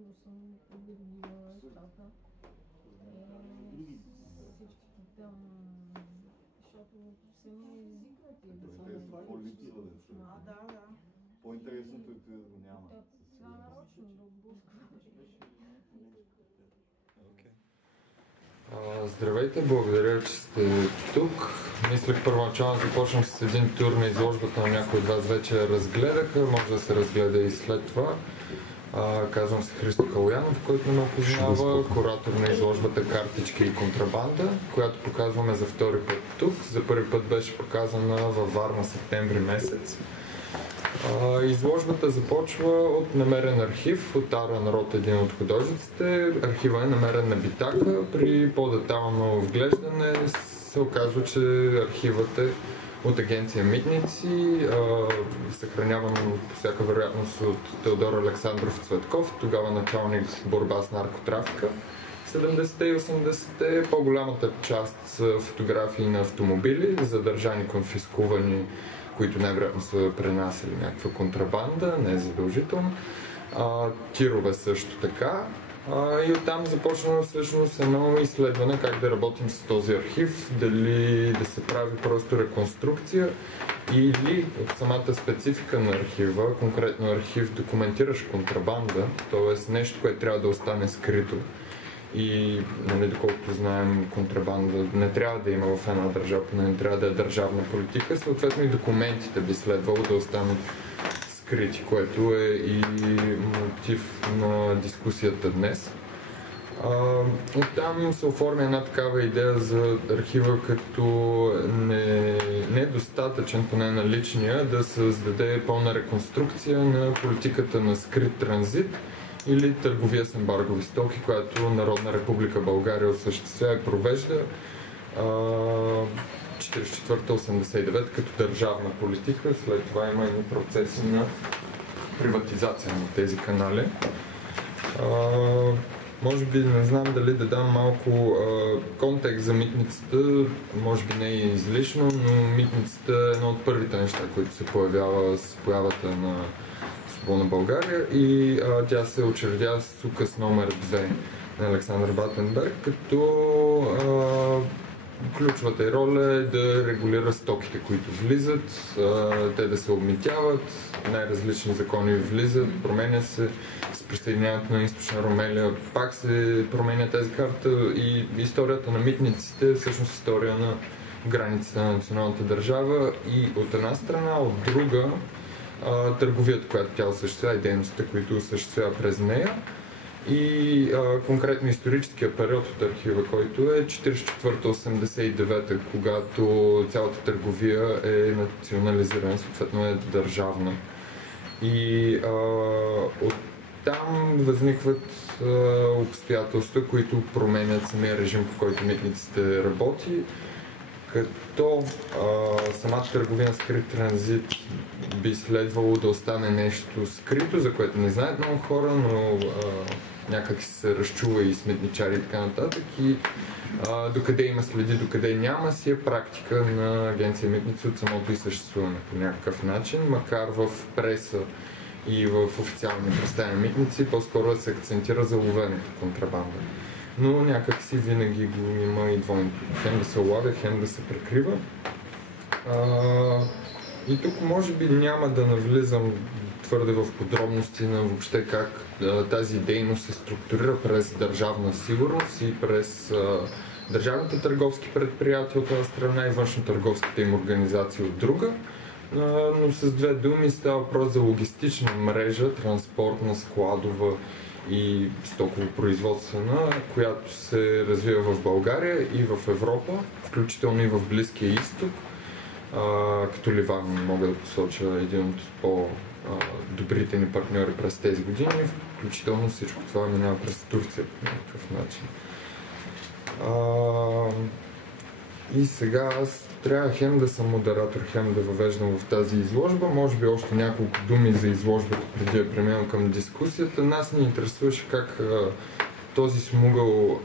но съм обявила страха. Всичките там, защото самия език на тия деца. Да. По-интересното е да го няма. Това нарочно да отблъскваш. Здравейте, благодаря, че сте тук. Мислех първоначално да започнем с един тур на изложбата, но някои от вас вече разгледаха, може да се разгледа и след това. Казвам се Христо Калоянов, който ме опознава, куратор на изложбата Картички и контрабанда, която показваме за втори път тук. За първи път беше показана във Варна септември месец. Изложбата започва от намерен архив от Ара Народ, един от художниците. Архива е намерен на Битака. При по-детално вглеждане се оказва, че архивът е от агенция Митници, съхраняван по всяка вероятност от Теодор Александров Цветков, тогава началник борба с наркотрафика. 70-те и 80-те по-голямата част са фотографии на автомобили, задържани, конфискувани, които най-вероятно са пренасили някаква контрабанда, не е задължително. Тирове също така. И оттам започна всъщност едно изследване как да работим с този архив, дали да се прави просто реконструкция или от самата специфика на архива, конкретно архив документираш контрабанда, т.е. нещо, което трябва да остане скрито. И, доколкото знаем, контрабанда не трябва да има в една държава, не трябва да е държавна политика, съответно и документите би следвало да останат скрити, което е и мотив на дискусията днес. Оттам се оформя една такава идея за архива, като не е достатъчен, поне на личния, да създаде пълна реконструкция на политиката на скрит транзит или търговия с ембаргови стоки, която Народна република България осъществява и провежда 44-89 като държавна политика. След това има и процеси на приватизация на тези канали. Може би не знам дали да дам малко контекст за митницата, може би не е излишно, но митницата е едно от първите неща, които се появява с появата на Свободна България и тя се учредява с указ номер 2 на Александър Батенберг, като ключовата й роля е да регулира стоките, които влизат, те да се обмитяват, най-различни закони влизат, променя се с присъединяването на Източна Румелия, пак се променя тази карта и историята на митниците е всъщност история на границите на националната държава и от една страна, от друга търговията, която тя осъществява и дейностите, които осъществява през нея. И конкретно историческия период от архива, който е 44-89, когато цялата търговия е национализирана, съответно е държавна. И оттам възникват обстоятелства, които променят самия режим, по който митниците работи, като самата търговия на скрит транзит би следвало да остане нещо скрито, за което не знаят много хора, но някак се разчува и с митничари и така нататък. И докъде има следи, докъде няма, си е практика на агенция Митници от самото и съществуване по някакъв начин, макар в преса и в официални представени митници по-скоро да се акцентира за ловенето контрабанда. Но някак си винаги го има и двойното. Хем да се лавя, хем да се прикрива. И тук може би няма да навлизам твърде в подробности на въобще как тази дейност се структурира през държавна сигурност и през държавните търговски предприятия от една страна и външно-търговските им организации от друга. Но с две думи става въпрос за логистична мрежа, транспортна, складова и стоково-производствена, която се развива в България и в Европа, включително и в Близкия изток. Като Ливан мога да посоча един от по-добрите ни партньори през тези години, включително всичко това минава през Турция по някакъв начин. И сега аз трябва хем да съм модератор, хем да въвеждам в тази изложба. Може би още няколко думи за изложбата, преди да преминем към дискусията. Нас ни интересуваше как този смугъл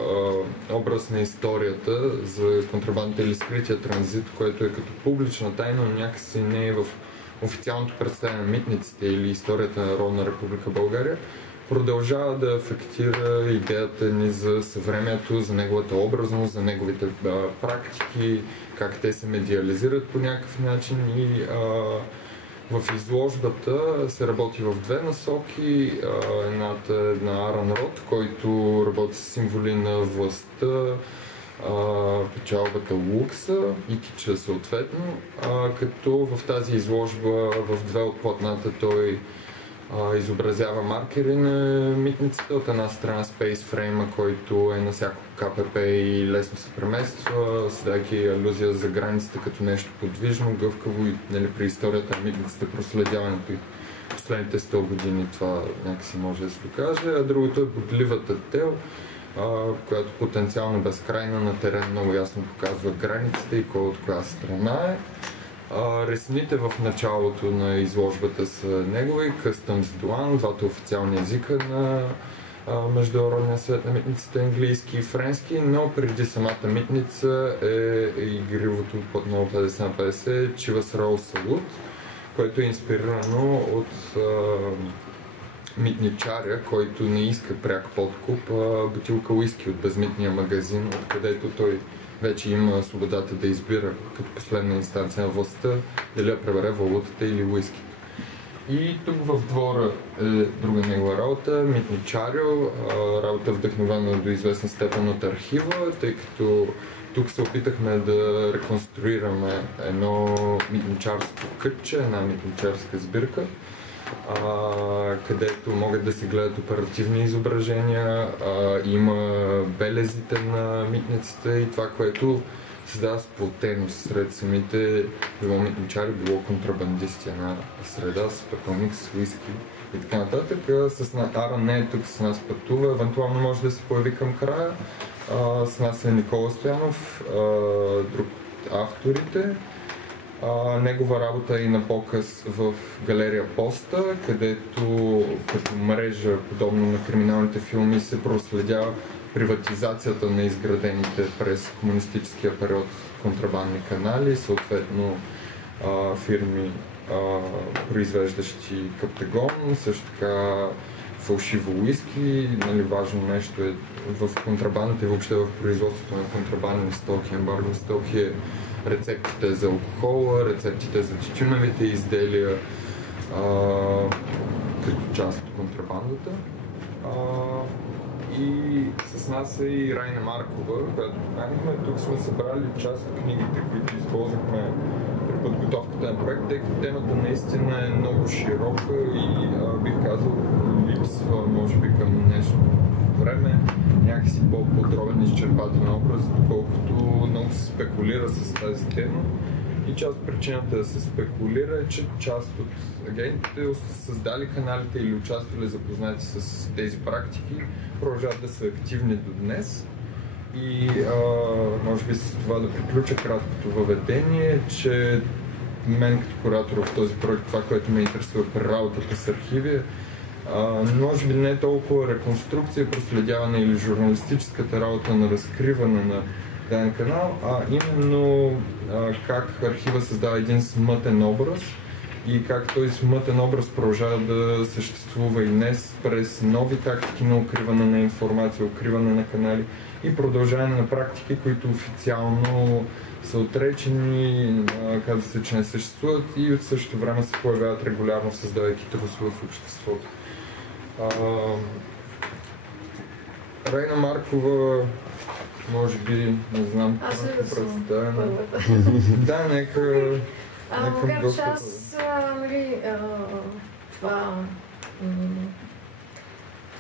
образ на историята за контрабандата или скрития транзит, което е като публична тайна, но някакси не е в официалното представяне на митниците или историята на Народна република България, продължава да афектира идеята ни за съвремието, за неговата образност, за неговите практики, как те се медиализират по някакъв начин и в изложбата се работи в две насоки. Едната е на Аран Рот, който работи с символи на властта, печалбата, лукса и кича съответно, като в тази изложба в две от платната той изобразява маркери на митницата. От една страна Space Frame, който е на всяко КПП и лесно се премества, създавайки алюзия за границата като нещо подвижно, гъвкаво и при историята на митницата, проследяването и последните 100 години това някакси може да се докаже. А другото е бодливата тел, която потенциално безкрайна на терен много ясно показва границите и кой от коя страна е. Ресните в началото на изложбата са негови, Customs Duan, двата официални езика на Международния съвет на митниците, английски и френски, но преди самата митница е игривото платно 50/50 Chivas Roll Salute, което е инспирирано от митничаря, който не иска пряк подкуп, бутилка уиски от безмитния магазин, откъдето той вече има свободата да избира като последна инстанция на властта дали да пребере валутата или уиски. И тук в двора е друга негова работа, митничарио, работа вдъхновена до известна степен от архива, тъй като тук се опитахме да реконструираме едно митничарско кътче, една митничарска сбирка, където могат да се гледат оперативни изображения, има белезите на митницата и това, което създава сплотеност сред самите било митничари, било контрабандисти, една среда с пепелник, с уиски и така нататък. Ара не е тук с нас пътува, евентуално може да се появи към края. С нас е Никола Стоянов, друг от авторите. Негова работа е и на показ в галерия Поста, където като мрежа, подобно на криминалните филми, се проследява приватизацията на изградените през комунистическия период контрабандни канали, съответно фирми, произвеждащи каптегон, също така фалшиво уиски. Важно нещо е в контрабандата и въобще в производството на контрабандни стоки, ембарго стоки е рецептите за алкохола, рецептите за тютюневите изделия, като част от контрабандата. И с нас е и Райна Маркова, която поканихме. Тук сме събрали част от книгите, които използвахме при подготовката на проект, тъй като темата наистина е много широка и бих казал липсва, може би към днешно време, някакси по-подробен изчерпателен образ, доколкото много се спекулира с тази тема. И част от причината да се спекулира е, че част от агентите, създали каналите или участвали запознати с тези практики, продължават да са активни до днес. И може би с това да приключа краткото въведение, че мен като куратор в този проект, това, което ме интересува при работата с архиви, може би не е толкова реконструкция, проследяване или журналистическата работа на разкриване на даден канал, а именно как архива създава един смътен образ и как този смътен образ продължава да съществува и днес през нови тактики на укриване на информация, укриване на канали и продължаване на практики, които официално са отречени, казва се, че не съществуват и от същото време се появяват регулярно, създавайки трусове в обществото. Райна Маркова, може би, не знам, представена. Да, нека макар че аз, това,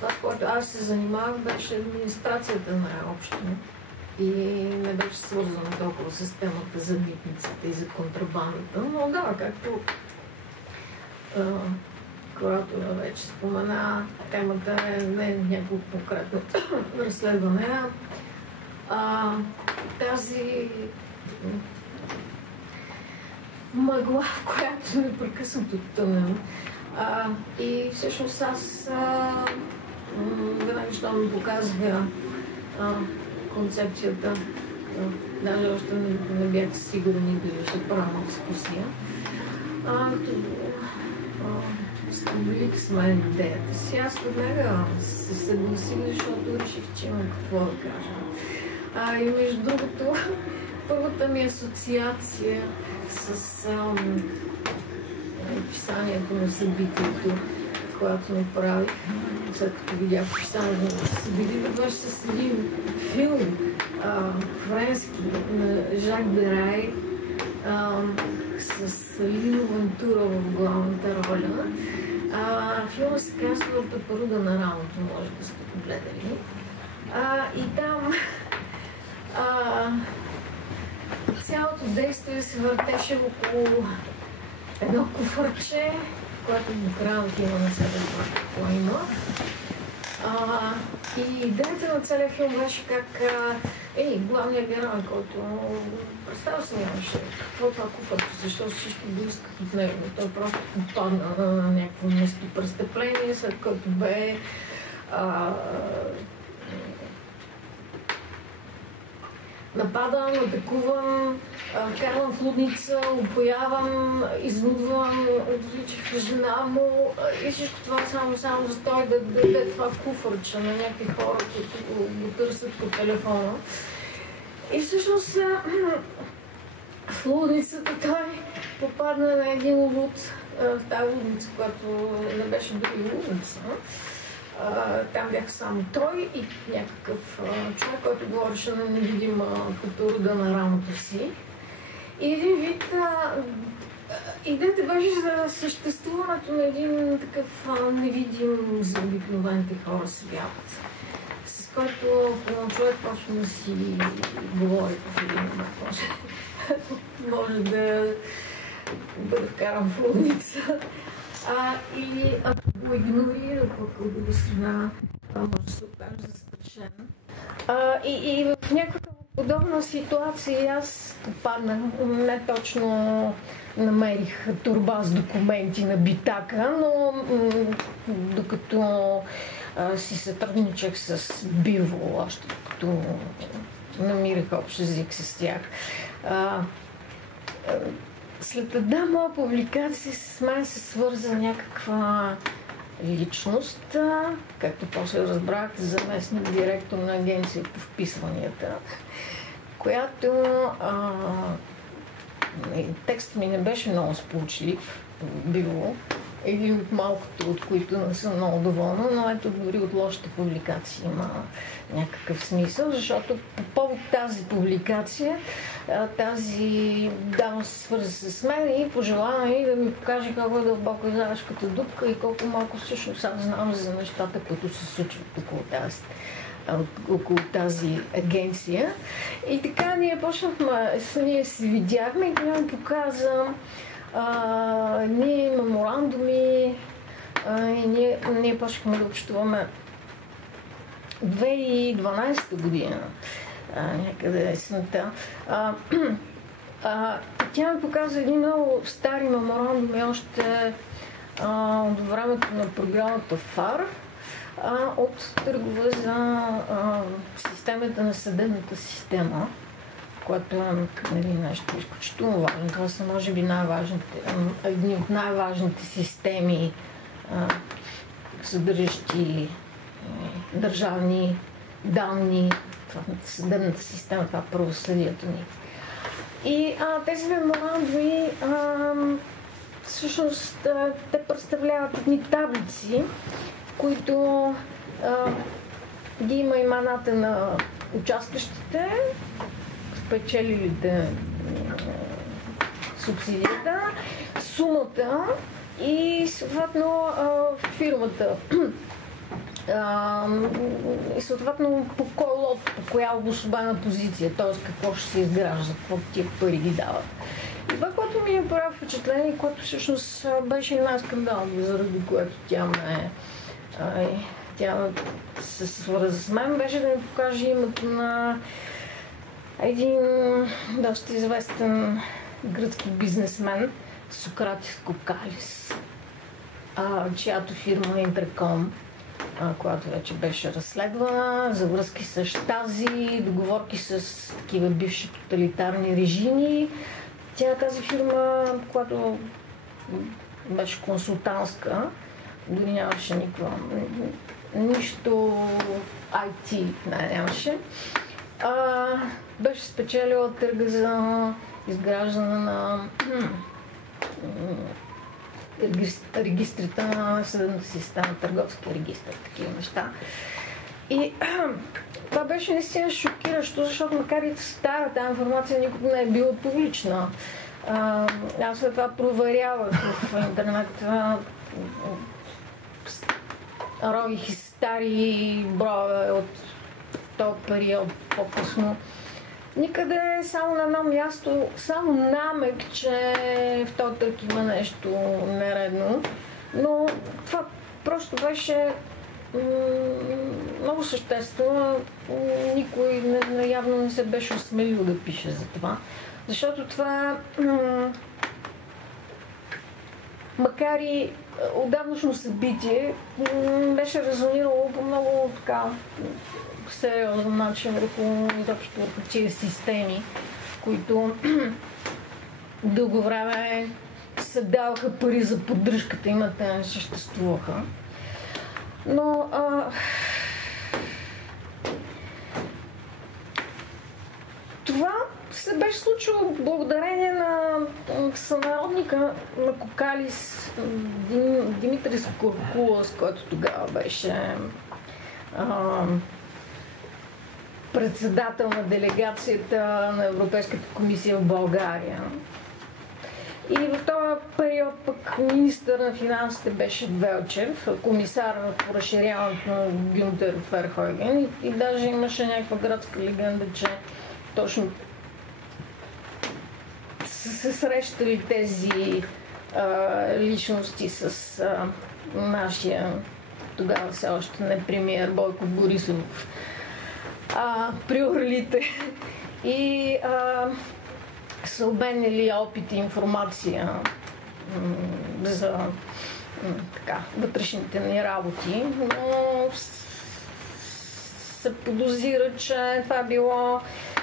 с което аз се занимавах, беше администрацията на община и не беше свързано толкова с темата за митниците и за контрабандата, но да, както когато вече спомена, темата не някакво конкретно разследване, тази мъгла, в която непрекъснато тънем. И всъщност аз веднага, щом ми показаха концепцията, даже още не бях сигурни дали ще правя дискусия. споделих с мен идеята си. Аз веднага се съгласих, защото реших, че имам какво да кажа. И между другото, първата ми асоциация с писанието на събитието, когато направих, след като видях писанието на събитието, беше с един филм френски на Жак Дерай, с Лино Вентура в главната роля. Филмът се казва "Пепаруда на рамото", може да сте го гледали. И там цялото действие се въртеше около едно куфърче, което до края на филма на себе какво има. И идеята на целия филм беше как главният герой, който представя се нямаше какво е това куфърче, защото всички го искат от него. Той просто попадна на някакво место престъпление, след което бе нападан, атакуван, карван в лудница, опояван, изнудван, отличих жена му и всичко това само за той да даде това куфърче на някакви хора, които го търсят по телефона. И всъщност в лудницата той попадна на един луд, в тази лудница, която не беше дори лудница. Там бяха само той и някакъв човек, който говореше на невидима пепаруда на рамото си. И един вид идеята беше за съществуването на един такъв невидим за обикновените хора свят, с който човек почва да си говори по един момент. Може да бъде вкаран в лудница. Или ако го игнорира, пък от друга страна, може да се окаже застрашен. И в някаква подобна ситуация аз попаднах, не точно намерих торба с документи на битака, но докато си сътрудничах с Биво, още докато намирах общ език с тях. След една моя публикация с мен се свърза някаква личност, както после разбрах, заместник директор на агенцията по вписванията, която текстът ми не беше много сполучлив, било един от малкото, от които не съм много доволна, но ето дори от лошата публикация има някакъв смисъл, защото по повод тази публикация тази дама се свърза с мен и пожела ми да ми покаже колко е дълбоко завешката дупка и колко малко всъщност аз знам за нещата, които се случват около тази агенция. И така ние почнахме, ние се видяхме и тя ми показа ние меморандуми и ние почнахме да общуваме 2012 година, някъде есента. Тя ми показа един много стари меморандуми още от времето на програмата ФАР от търгове за системата на съдебната система, което е нещо изключително важно. Това са, може би, едни от най-важните системи, съдържащи държавни данни, съдебната система, това правосъдието ни. И тези меморандуми всъщност те представляват едни таблици, в които ги има имената на участващите, спечелилите субсидията, сумата и съответно фирмата. И съответно по кой лот, по коя обособена позиция, т.е. какво ще се изгражда, какво тия пари ги дават. И това, което ми направи впечатление, което всъщност беше най-скандално, заради което тя се свърза с мен, беше да ми покаже името на един доста известен гръцки бизнесмен, Сократис Кокалис, чиято фирма Интерком, която вече беше разследвана за връзки с тази, договорки с такива бивши тоталитарни режими. Тази фирма, която беше консултантска, дори нямаше нищо IT, нямаше. Беше спечелила търга за изграждане на регистрите на съдебната система, търговски регистър, такива неща. И това беше наистина шокиращо, защото макар и стара тази информация никога не е била публична. Аз след това проверявах в интернет, рових и стари броеве от този период по-късно. Никъде само на едно място, само намек, че в този търг има нещо нередно, но това просто беше много съществено. Никой явно не се беше осмелил да пише за това, защото това, макар и отдавнашно събитие, беше резонирало по много така сериозен начин върху тези системи, които дълго време се даваха пари за поддръжката им, те не съществуваха. Но това се беше случило благодарение на сънародника на Кокалис Димитрис Куркулас, който тогава беше председател на делегацията на Европейската комисия в България. И в този период пък министър на финансите беше Велчев, комисар по разширяването на Гюнтер Ферхойген и даже имаше някаква градска легенда, че точно са се срещали тези личности с нашия тогава все още не премиер Бойко Борисов при Орлите и са обменили опит и информация за вътрешните ни работи, но се подозира, че това било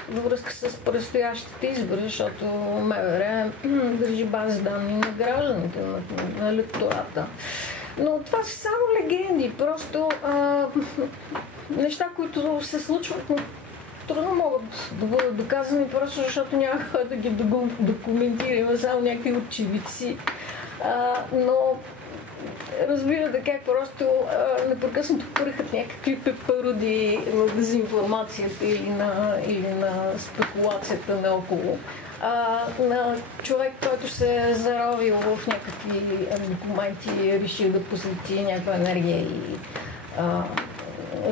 във връзка с предстоящите избори, защото МВР държи бази данни на гражданите, на електората. Но това са само легенди, просто неща, които се случват, но трудно могат да бъдат доказани, просто защото няма да ги документираме, само някакви очевидци. Но разбирате как просто непрекъснато пърхат някакви пародии на дезинформацията или на спекулацията наоколо. На човек, който се е заровил в някакви документи и е решил да посвети някаква енергия и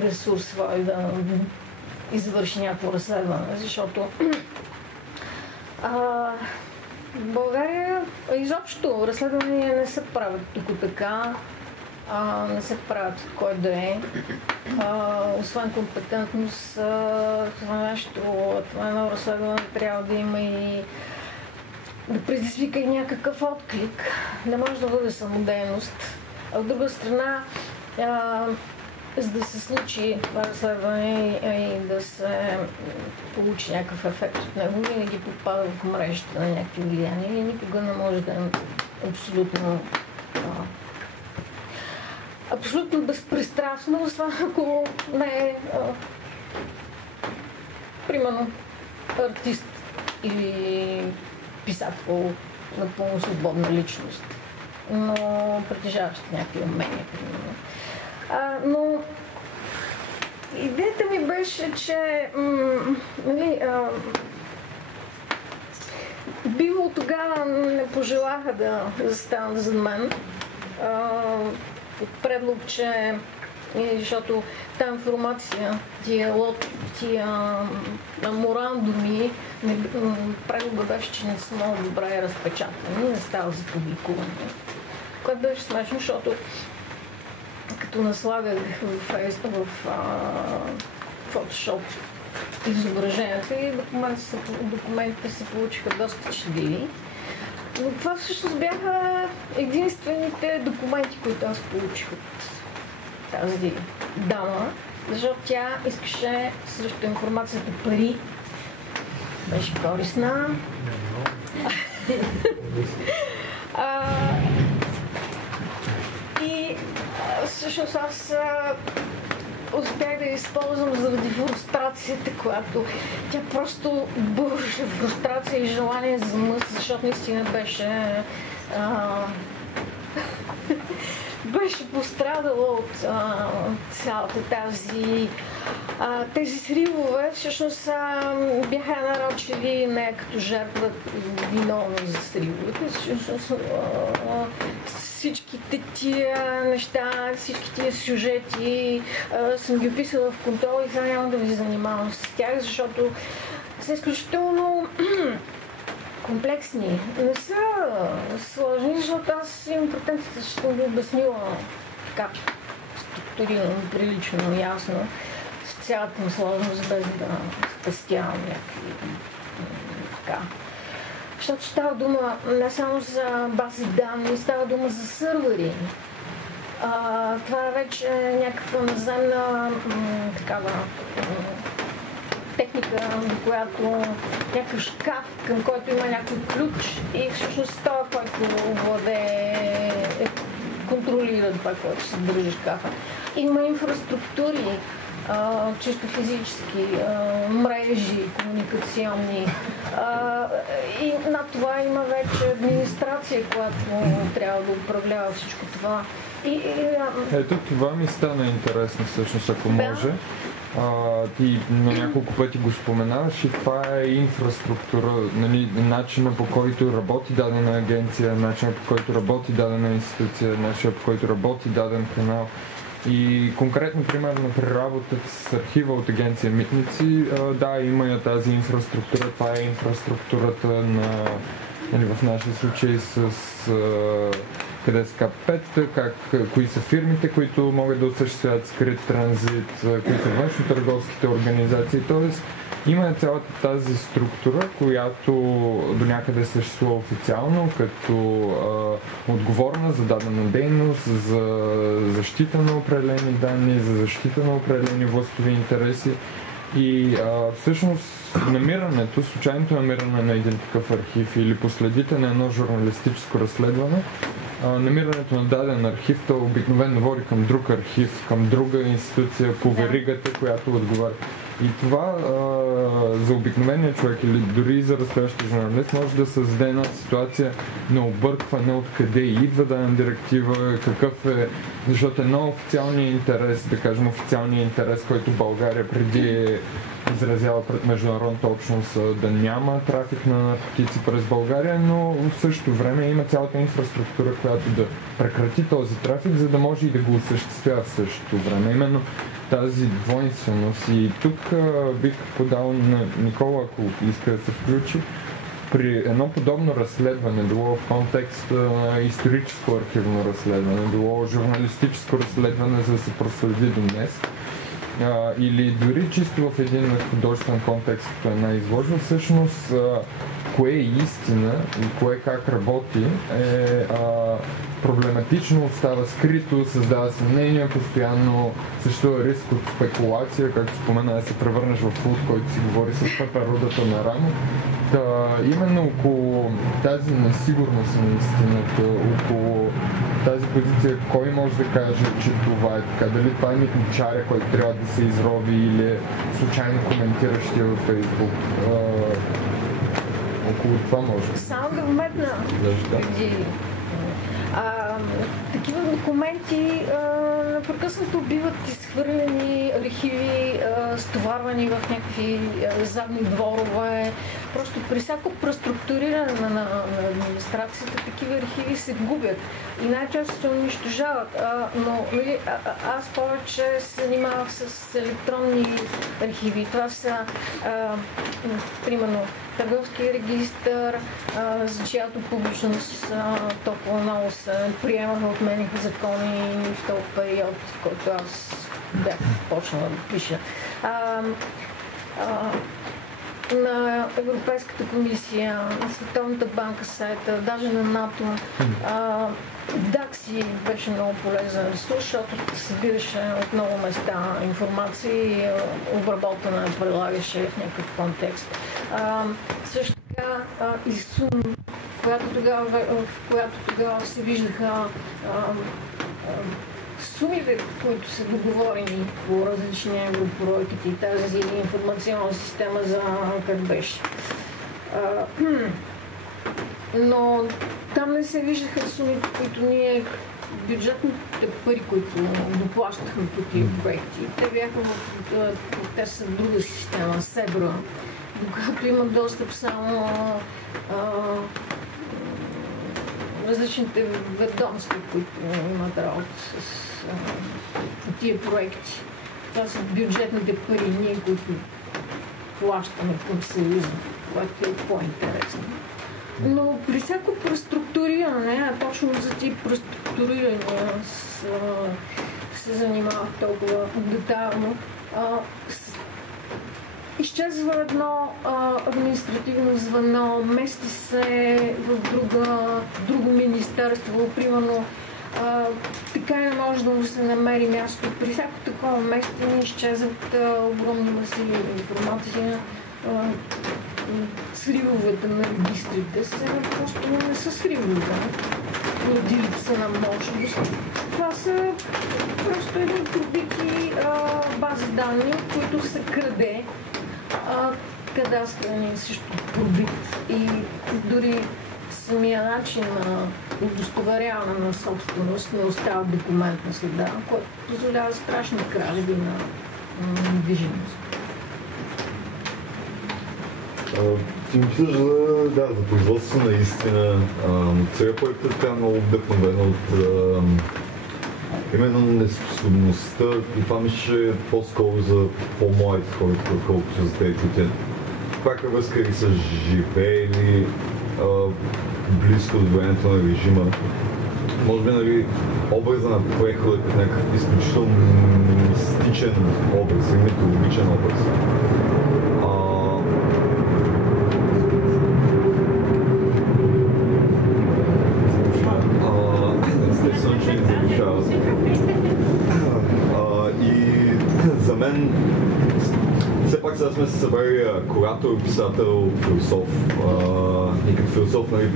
ресурс свой да извърши някакво разследване, защото в България изобщо разследвания не се правят тук така, не се правят кой да е. Освен компетентност, това едно разследване трябва да има и да предизвика и някакъв отклик. Не може да бъде самодейност. А от друга страна, за да се случи това разследване и да се получи някакъв ефект от него, винаги попада в мрежата на някакви влияния и никога не може да е абсолютно безпристрастно, освен ако не е примерно артист или писател, напълно свободна личност, но притежаващ някакви умения, примерно. Но идеята ми беше, че Биво тогава не пожелаха да застанат зад мен. Предлог, че защото тази информация, тия меморандуми, предлога беше, че не са много добре разпечатани, не става за публикуване. Което беше смешно, защото като наслагах в Photoshop изображенията и документите се получиха доста щадливи. Но това всъщност бяха единствените документи, които аз получих от тази дама, защото тя искаше срещу информацията пари. Беше корисна. всъщност аз успях да я използвам заради фрустрацията, която тя просто бърже фрустрация и желание за мъст, защото наистина беше пострадала от цялата тези сривове. Всъщност бяха нарочили нея като жертва виновна за сривовете. Всъщност всичките тия неща, всички тия сюжети съм ги описала в контрол и сега няма да ви занимавам с тях, защото са изключително комплексни. Не са сложни, защото аз имам претенцията, че съм ви обяснила така структурирано, прилично, ясно, с цялата му сложност, без да спестявам някакви така. Защото става дума не само за бази данни, става дума за сървъри. Това е вече някаква наземна такава техника, която някакъв шкаф, към който има някой ключ и всъщност това, който контролира това, което се държи шкафа. Има инфраструктури, чисто физически, мрежи, комуникационни. И над това има вече администрация, която трябва да управлява всичко това. Ето това ми стана интересно всъщност, ако може. Ти на няколко пъти го споменаваш и това е инфраструктура, нали, начина по който работи дадена агенция, начина по който работи дадена институция, начина по който работи даден канал. И конкретно, примерно, при работата с архива от агенция Митници, да, има я тази инфраструктура, това е инфраструктурата на, нали, в нашия случай с къде са КП-та, кои са фирмите, които могат да осъществяват скрит транзит, кои са външно-търговските организации. Тоест, има цялата тази структура, която до някъде съществува официално, като отговорна за дадена дейност, за защита на определени данни, за защита на определени властови интереси. И всъщност намирането, случайното намиране на един такъв архив или последите на едно журналистическо разследване, намирането на даден архив, то обикновено води към друг архив, към друга институция по веригата, която отговаря. И това за обикновения човек или дори за разследващия журналист може да създаде една ситуация на объркване откъде идва дадена директива, какъв е, защото едно официалния интерес, да кажем официалния интерес, който България преди изразява пред международната общност да няма трафик на наркотици през България, но в същото време има цялата инфраструктура, която да прекрати този трафик, за да може и да го осъществява в същото време. Именно тази двойственост. И тук бих подал на Никола, ако иска да се включи, при едно подобно разследване, било в контекст на историческо архивно разследване, било журналистическо разследване, за да се проследи до днес, или дори чисто в един художествен контекст, като една изложба, всъщност кое е истина и кое как работи е проблематично, остава скрито, създава съмнение, постоянно съществува риск от спекулация, както спомена, да се превърнеш в фулт, който си говори с пеперудата на рамо. Именно около тази несигурност на истината, около тази позиция, кой може да каже, че това е така, дали това е митничаря, който трябва да се изрови или случайно коментиращия във Фейсбук. Около това може. Само да вметна преди. Такива документи непрекъснато биват изхвърлени, архиви, стоварвани в някакви задни дворове. Просто при всяко преструктуриране на администрацията такива архиви се губят и най-често се унищожават. Но аз повече се занимавах с електронни архиви. Това са примерно търговски регистър, за чиято публичност толкова много се приемаха, отмениха закони в този период, в който аз бях почнала да пиша. На Европейската комисия, на Световната банка сайта, даже на НАТО. DAXI беше много полезен ресурс, защото събираше от много места информация и обработване предлагаше в някакъв контекст. Също така и СУМ, в която тогава се виждаха сумите, които са договорени по различни европроекти и тази информационна система за как беше. Но там не се виждаха сумите, които ние, бюджетните пари, които доплащахме по тия проекти. Те бяха те са в друга система, СЕБРА, докато има достъп само различните ведомства, които имат работа по тия проекти. Това са бюджетните пари, ние, които плащаме към Съюза, което е по-интересно. Но при всяко преструктуриране, а точно за тия преструктурирания се занимавах толкова детайлно, изчезва едно административно звено, мести се в друго министерство, примерно така не може да му се намери място. При всяко такова местене изчезват огромни маси информация. Сривовете на регистрите просто не са сривове, поради липса на мощност. Това са просто едни пробити бази данни, от които се краде. Кадастърът ни е също пробит и дори самия начин на удостоверяване на собственост не остава документна следа, което позволява страшни кражби на недвижимост. Ти мислиш за производство наистина. Сега проектът е много вдъхновено от именно неспособността и това мисля по-скоро за по-младите хора, колкото за тези. Каква връзка ли са живеели близко до времето на режима? Може би, нали, образа на прехода е някакъв изключително мистичен образ, митологичен образ. Естествено, че ни задушава. И за мен все пак сега сме се събрали куратор, писател, философ. И като философ, нали,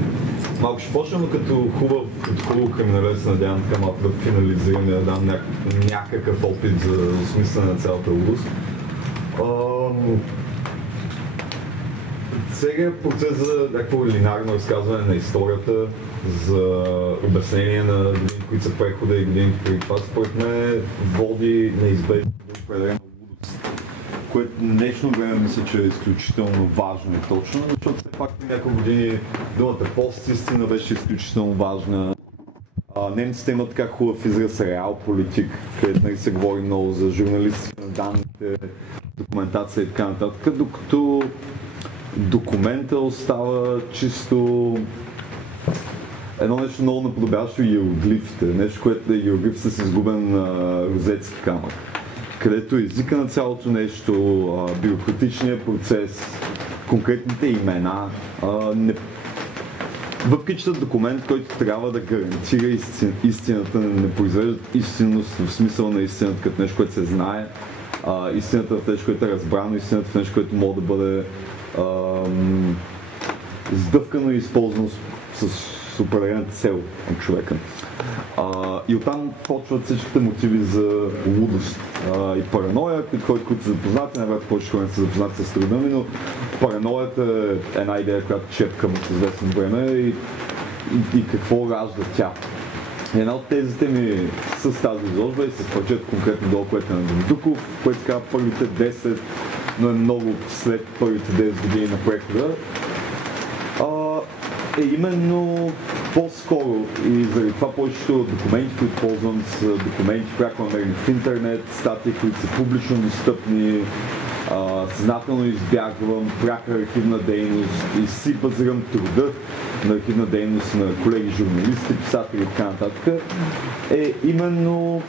малко ще почнем като хубаво криминалец, се надявам така малко да финализирам и да дам някакъв опит за осмислене на цялата област. Сега е процес за някакво линарно разказване на историята, за обяснение на годините, които са прехода и годините преди това, според мен води неизбежно до определена лудост, което днешно време мисля, че е изключително важно и точно, защото все пак няколко години думата постистина беше изключително важна. Немците имат така хубав израз реалполитик, където се говори много за журналистика на данните, документация и така нататък, докато документа остава чисто едно нещо много наподобящо иероглифите, нещо, което е иероглиф с изгубен розетски камък, където езика на цялото нещо, бюрократичният процес, конкретните имена, въпреки че документ, който трябва да гарантира истината, не произвеждат истинност в смисъл на истината като нещо, което се знае, истината в нещо, което е разбрано, истината в нещо, което може да бъде сдъвкано и използвано с определена цел от човека. И оттам почват всичките мотиви за лудост и параноя, които са запознати, най-вероятно повече хора са запознати с труда ми, но параноята е една идея, която чепкам от известно време и какво ражда тя. Една от тезите ми с тази изложба и се прочет конкретно долу, което е на Дондуков, което казва първите 10, но е много след първите 10 години на прехода, е именно по-скоро и заради това повечето документи, които ползвам, са документи, пряко намерени в интернет, статии, които са публично достъпни, съзнателно избягвам пряка архивна дейност и си базирам труда на архивна дейност на колеги журналисти, писатели и така нататък, е именно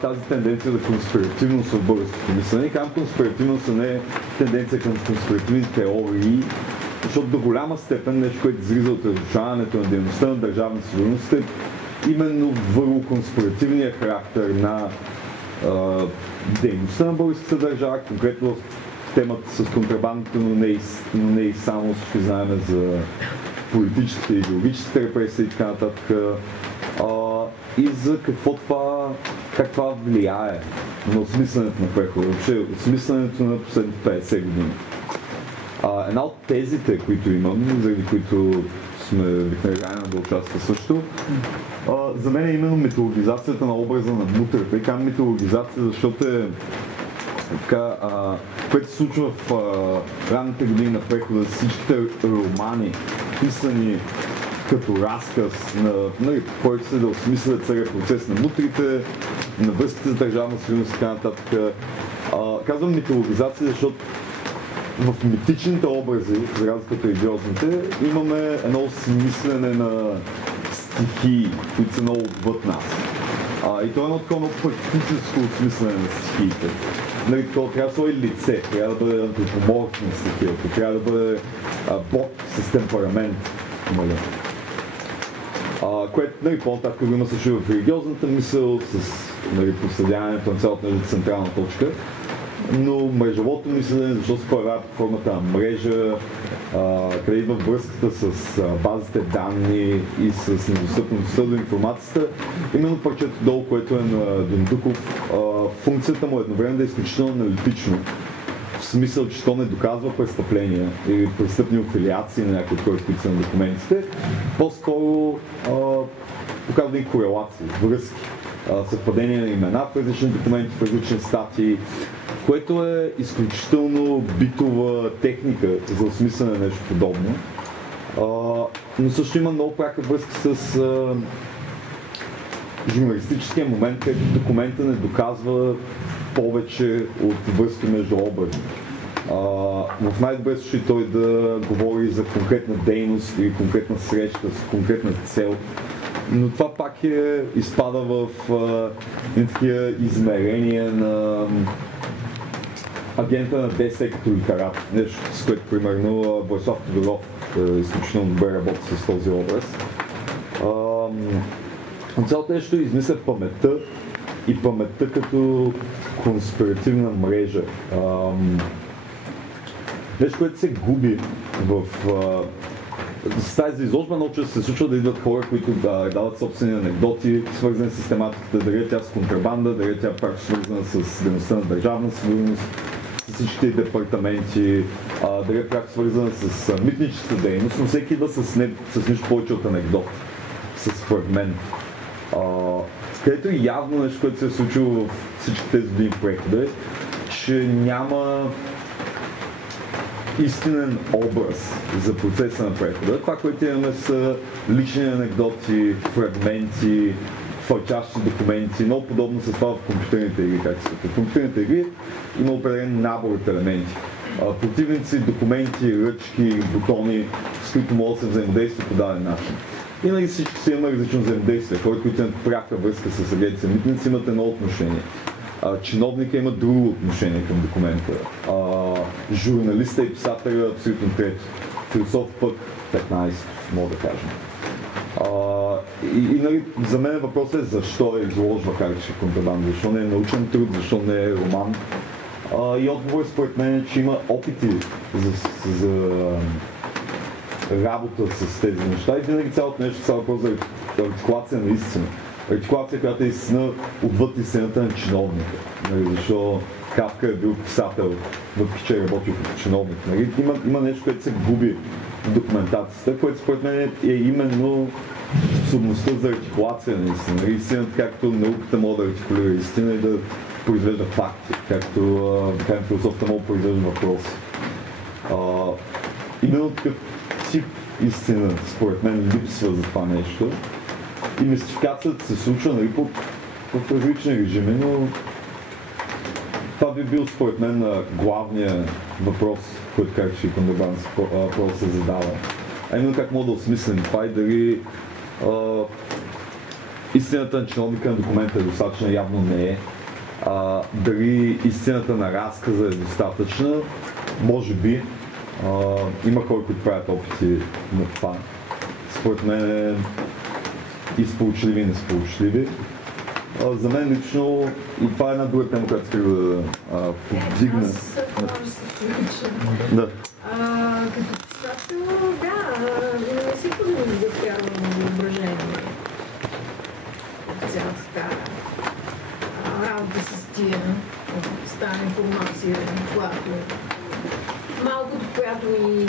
тази тенденция за конспиративност в българското мислене. Казвам конспиративност, а не тенденция към конспиративни теории, защото до голяма степен нещо, което излиза от разрушаването на дейността на държавна сигурност е именно върху конспиративния характер на дейността на българската държава, конкретно в темата с контрабандата, но не и само, всички знаем за политическите и идеологическите репресии и така нататък. И за какво това как това влияе на осмисленето на прехода, въобще осмисленето на последните 50 години. Една от тезите, които имам, заради които сме викнали Райна да участва също, за мен е именно митологизацията на образа на мутрата. И казвам митологизация, защото е така, което се случва в ранните години на прехода, всичките романи, писани като разказ, който се да осмислят целият процес на мутрите, на връзките за държавна сигурност и така нататък. Казвам митологизация, защото в митичните образи, за разлика от религиозните, имаме едно осмислене на стихии, които са много отвъд нас. И то е едно такова много практическо осмислене на стихиите. То трябва да сложи лице, трябва да бъде антропоморфна стихията, трябва да бъде бог с темперамент. Което по-нататък го има също в религиозната мисъл, с проследяването на цялата централна точка. Но мрежовото мислене, защото се появява под формата на мрежа, къде идва връзката с базите данни и с недостъпността до информацията. Именно парчето долу, което е на Дондуков, функцията му едновременно да е изключително аналитично. В смисъл, че то не доказва престъпления или престъпни афилиации на някои от които са на документите, по-скоро показва и корелации, връзки, съвпадение на имена в различни документи, в различни статии, което е изключително битова техника за осмислене на нещо подобно. Но също има много пряка връзка с журналистическия момент, където документа не доказва повече от връзки между образи. В най-добре случай той да говори за конкретна дейност или конкретна среща с конкретна цел. Но това пак изпада в такива измерения на агента на ДС като литерат. Нещо, с което примерно Борислав Тодоров изключително добре работи с този образ. Цялото нещо измисля паметта и паметта като конспиративна мрежа. Нещо, което се губи в стаи за изложба, много често се случва да идват хора, които дават собствени анекдоти, свързани с тематиката, дали тя с контрабанда, дали тя пак свързана с дейността на държавна сигурност, с всичките департаменти, дали пак свързана с митническата дейност, но всеки идва с нищо повече от анекдот, с фрагмент. Където явно нещо, което се е случило в всички тези години в прехода, че няма истинен образ за процеса на прехода. Това, което имаме са лични анекдоти, фрагменти, фалчащи документи, много подобно с това в компютърните игри. В компютърните игри има определен набор от елементи. Противници, документи, ръчки, бутони, с които могат да се взаимодейства по даден начин. И всички си има различно взаимодействие. Хората, които имат пряка връзка с агенция митници, имат едно отношение. Чиновника има друго отношение към документа. Журналиста и писателя абсолютно трето. Философ пък 15, мога да кажем. За мен въпросът е защо е изложба Харче контрабанда, защо не е научен труд, защо не е роман. И отговор според мен е, че има опити за работа с тези неща и винаги цялото нещо става въпрос за артикулация на истина. Артикулация, която е истина отвъд истината на чиновника. Защо Кафка е бил писател, въпреки че е работил като чиновник. Има нещо, което се губи в документацията, което според мен е именно способността за артикулация на истина. Истината, както науката може да артикулира истина и да произвежда факти, както философията може да произвежда въпроси. Именно такъв тип истина, според мен, липсва за това нещо. И мистификацията се случва в различни режими, но това би бил според мен главният въпрос, който как и Кондабан просто се задава. А именно как мога да осмислим това и дали истината на чиновника на документа е достатъчна, явно не е. Дали истината на разказа е достатъчна, може би. Има хора, които правят опити на това. Според мен е и сполучливи, и несполучливи. За мен лично, и това е една друга тема, която исках да повдигна. Аз може да се включа. Да. Като писател, не си позволи да вярвам на въображение. Цялата работа с тия стана информация, малкото, която ми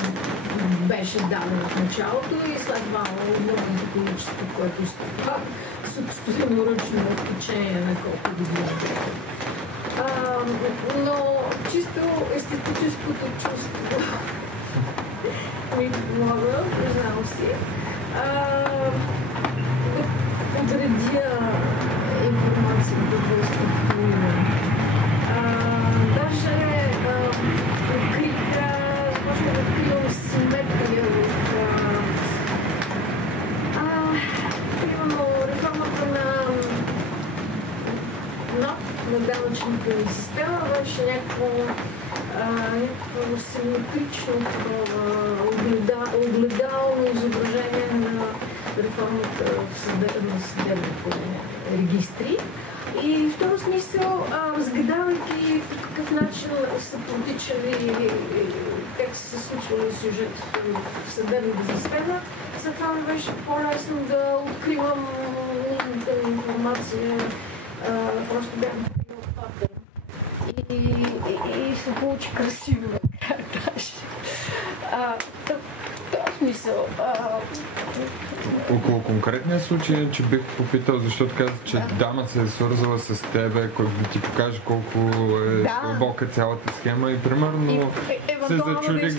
беше дадена в началото и след това огромното количество, което става собственоръчно в течение на колко години. Но чисто естетическото чувство ми помага, признавам си, да подредя информацията в структуриране. Даже започна да откривам симетрия примерно реформата на данъчната система беше някакво симетрично огледално изображение на реформата на съдебните регистри. И в този смисъл, разгледавайки по какъв начин са протичали, как са се случвали сюжет в съдебната сфера, за това ми беше по-лесно да откривам информация. Просто бях патър. И се получи красиво, даже. В смисъл. Около конкретния случай, че бих попитал, защото каза, че дама се е свързала с тебе, който да ти покаже колко е дълбока цялата схема и примерно се зачудих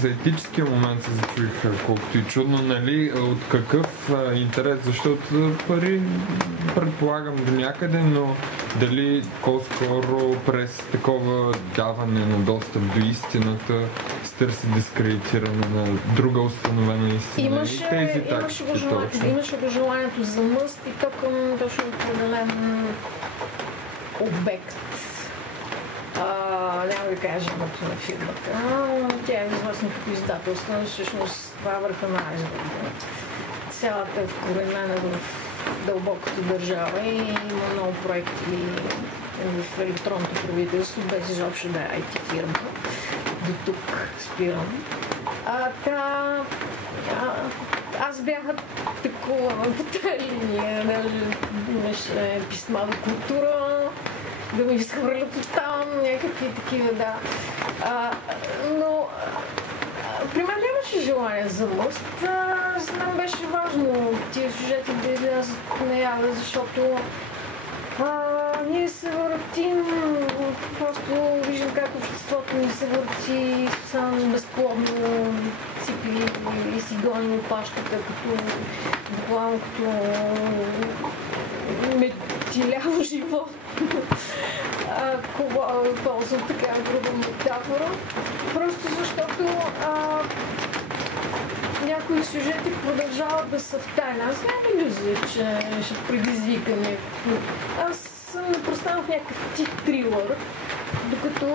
за етическия момент, се зачудих колкото и чудно, нали, от какъв интерес, защото пари предполагам до някъде, но дали по-скоро през такова даване на достъп до истината се търси дискредитиране на друга установена истина. Имаше го желанието за мъст и то към точно определен обект. Няма да кажа името на фирмата. Тя е известна като издателство, но всъщност това е върха на айсберга. Цялата е вкоренена в дълбоката държава и има много проекти в електронното правителство, без изобщо да е IT фирма. До тук спирам. Аз бях такова по тази линия, имаше писма до култура, да ми изхвърлят оттам, някакви такива, да. Но при мен нямаше желание за мъст. За мен беше важно тия сюжети да излязат наяве, защото ние се въртим, просто виждам как обществото ни се върти само безплодно, цикли и си гоним опашката, буквално като метиляво животно. Ползвам така груба метафора. Просто защото някои сюжети продължават да са в тайна. Аз нямам иллюзия, че ще предизвикам някакво. Аз съм представен в някакъв тип трилър, докато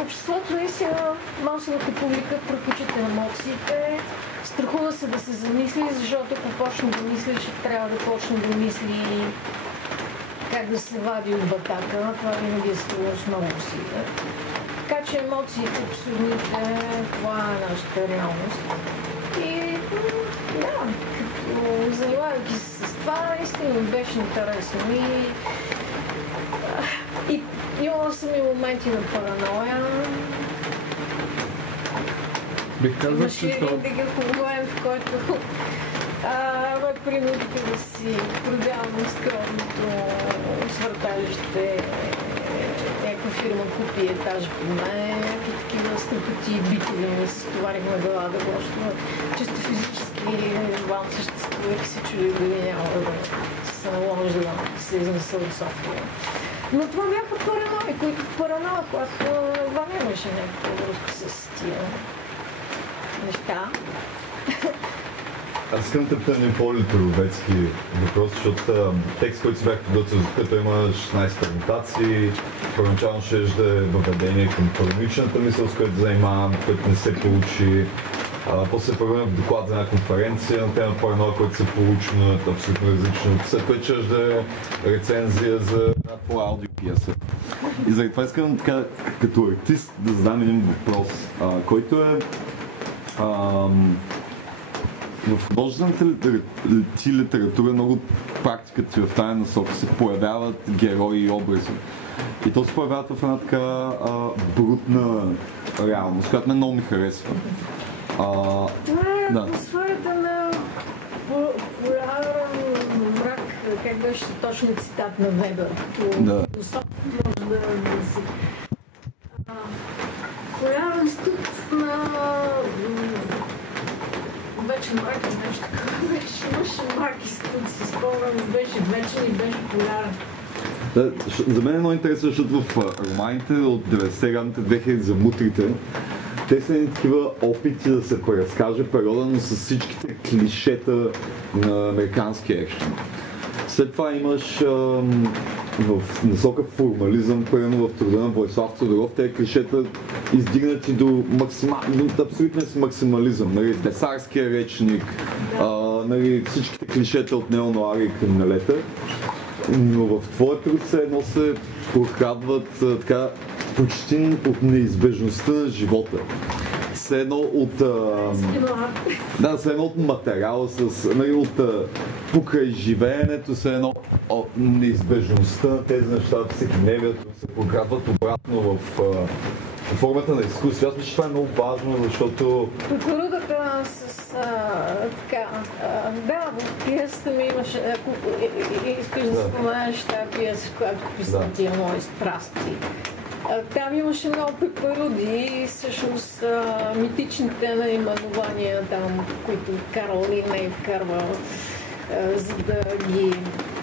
обществото наистина, масовата публика предпочита емоциите, страхува се да се замисли, защото ако почне да мисли, ще трябва да почне да мисли как да се вади от батака. Това винаги е струва с много усилия. Така че емоциите, абсурдните, това е нашата реалност. И да, занимавайки се с това, наистина ми беше интересно. И имала съм и моменти на параноя. Имаше един такъв момент, в който ме принудиха да си продавам скромното свърталище. Някаква фирма купи етаж по мен, някакви такива стъпъти битови ми се стоварихме главата, просто чисто физически вам съществувах и се чуди дали няма да се наложи да се изнеса от София. Но това бяха паранои, които параноя, когато това нямаше някаква връзка с тия неща. Аз искам да питам по-литеровецки въпрос, защото текст, който си бях подготвил, като има 16 презентации, първоначално ще да е въведение към параноичната мисъл, с която занимавам, което не се получи. После се превърна в доклад за една конференция на тема параноя, който се получи на абсолютно различно. След това ще да е рецензия за една твоя аудиопиеса. И заради това искам така, като артист, да задам един въпрос, който е в художествената литература много практиката в тази насока се появяват герои и образи. И то се появяват в една така брутна реалност, която мен много ми харесва. Това е атмосферата на полярен мрак, как беше точно цитат на Вебер. Да. Може да си... Полярен студ на... Вече мрак и нещо такова. Имаше мрак и студ, си спомням, беше вечен и беше полярен. Да, за мен е много интересно, защото в романите от 90-те, ранните 2000 за мутрите, те са такива опити да се преразкаже периода, но с всичките клишета на американския екшен. След това имаш в насока формализъм, примерно в труда на Владислав Тодоров, тези клишета издигнати до абсолютния си максимализъм. Нали, тесарския речник, нали, всичките клишета от неонуари и криминалета. Но в твоя труд все едно се прокрадват така почти от неизбежността на живота. Все едно от... все едно от материала, нали, от покрай живеенето, все едно от неизбежността на тези неща, всекидневието се прокрадват обратно в формата на изкуство. Аз мисля, че това е много важно, защото... Препоръката с така... да, в пиесата ми имаше... Ако искаш да споменеш тази пиеса, в която писна тия мои страсти. Там имаше много препоръди и всъщност митичните наименования там, които Каролина и вкарва, за да ги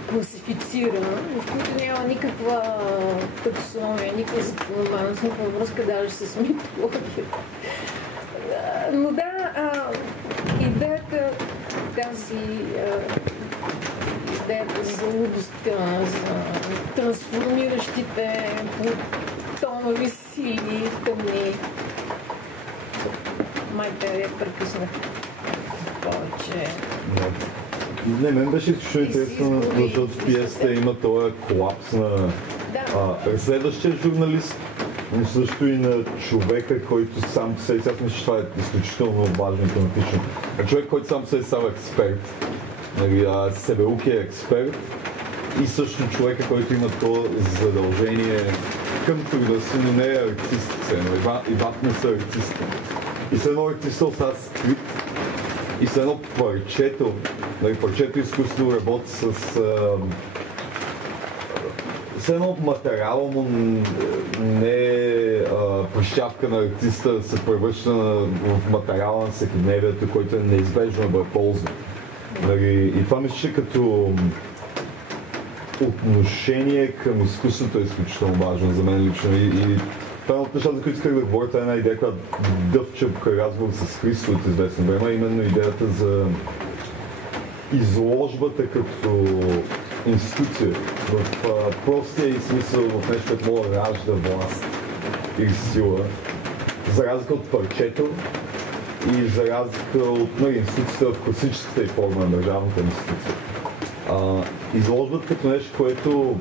класифицира, в които няма никаква таксономия, никаква закономерност, никаква връзка даже с митологията. Но да, идеята за лудостта, за трансформиращите тонови сили, тъмни. Майка я прекъснах повече. Не, мен беше изключително интересно, защото в пиесата има този колапс на разследващия журналист, но също и на човека, който сам по себе си, аз мисля, че това е изключително важно и тематично. Човек, който сам по себе си става експерт, себеукия експерт и също човека, който има това задължение към труда си, но не е артист. И двата не са артисти. И с едно артиста остава скрит и с едно парчето, парчето изкуствено работи с едно материала му не прищявка на артиста да се превръща в материала на всекидневието, който е неизбежно да бъде ползван. И това мисля, че като отношение към изкуството е изключително важно за мен лично. И това е от нещата, за които исках да говоря, това е една идея, която дъвча покрай разговор с Христо от известно време, именно идеята за изложбата като институция в простия и смисъл в нещо, което мога да ражда власт или сила, за разлика от парчето и за разлика от институцията в класическата и форма на държавната институция. Изложбата като нещо, което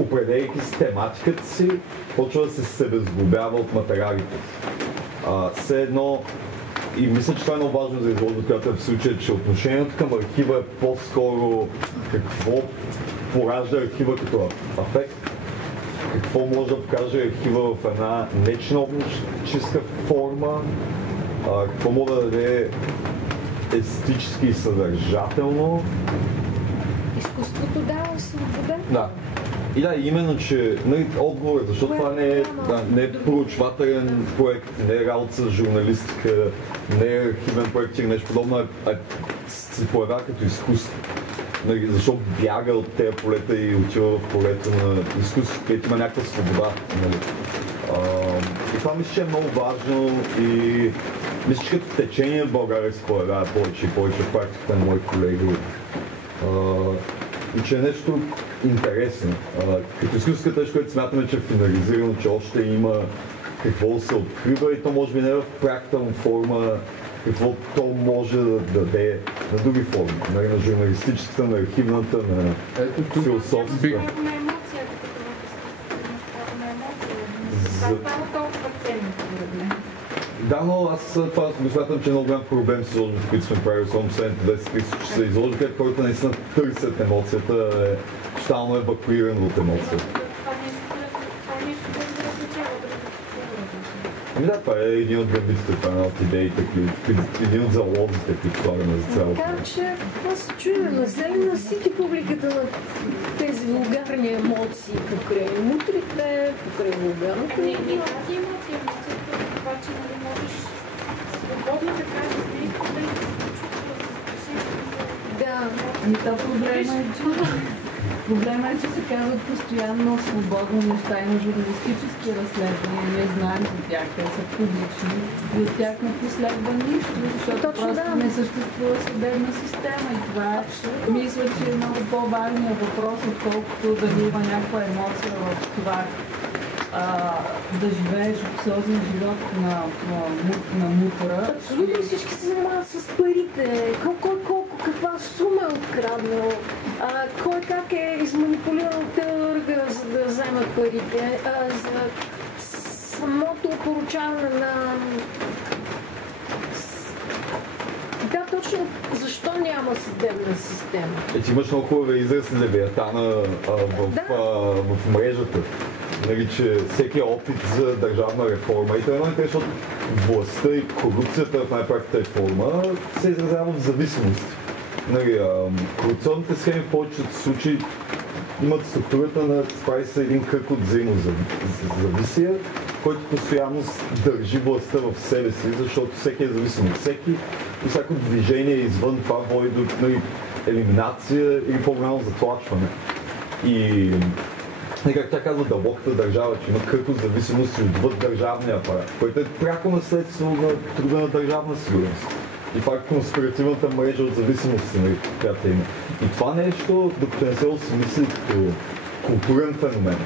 определяйки с тематиката си, почва да се себезглобява от материалите си. Все едно, и мисля, че това е много важно за изложбата, която е в случая, че отношението към архива е по-скоро какво поражда архива като афект, какво може да покаже архива в една нечиновническа форма, какво може да даде естетически и съдържателно. Изкуството дава свобода. Да. И да, именно, че отговорът, защото това не е проучвателен проект, не е работа с журналистика, не е архивен проект или нещо подобно, а се появява като изкуство. Защото бяга от тези полета и отива в полето на изкуството, където има някаква свобода. И това мисля, че е много важно и мисля, че като течение в България се появява повече и повече в практиката на мои колеги. И че е нещо интересно. Като изкуството е нещо, което смятаме, че е финализирано, че още има какво да се открива и то може би не в практикална форма, какво то може да даде на други форми, на журналистическата, на архивната, на философската. На емоцията, като на емоция. Това става толкова ценно, според мен. Да, но аз това го смятам, че е много голям проблем с изложбите, които сме правили, само последните 10-30 часа изложби, който наистина търсят емоцията, тотално евакуиран от емоцията. Ами да, това е един от гъбиците, това е една от идеите, един от залозите, които слагаме за цялото. Така че аз чуя, населена на всеки публиката на тези вулгарни емоции покрай мутрите, покрай вулгарната. Не тази емоция, това, че нали можеш свободно да кажеш нещо, да се случва с Да. И то проблема е, че се казват постоянно свободно неща. Има журналистически разследвания, ние знаем за тях, те са публични и от тях не последва нищо, защото просто не съществува съдебна система и това е, мисля, че е много по-важният въпрос, отколкото да има някаква емоция в това да живееш обсозен живот на мутора. Абсолютно всички се занимават с парите. Колко, каква сума е откраднал, кой как е изманипулирал търга, за да вземат парите, за самото опоручаване на... Да, точно защо няма съдебна система? Ти имаш много хубава израз на Левиатана в мрежата. Нали, че всеки опит за държавна реформа и това е, защото властта и корупцията в най-практиката форма се изразява в зависимост. Нали, корупционните схеми в повечето случаи имат структурата на справи се един кръг от взаимозависия, който постоянно държи властта в себе си, защото всеки е зависим от всеки и всяко движение извън това води до елиминация или по-голямо затлачване. И как тя казва дълбоката държава, че има кръг от зависимост и отвъд държавния апарат, който е пряко наследство на труда на държавна сигурност. И това е конспиративната мрежа от зависимости, която има. И това нещо, докато не се осмисли като културен феномен,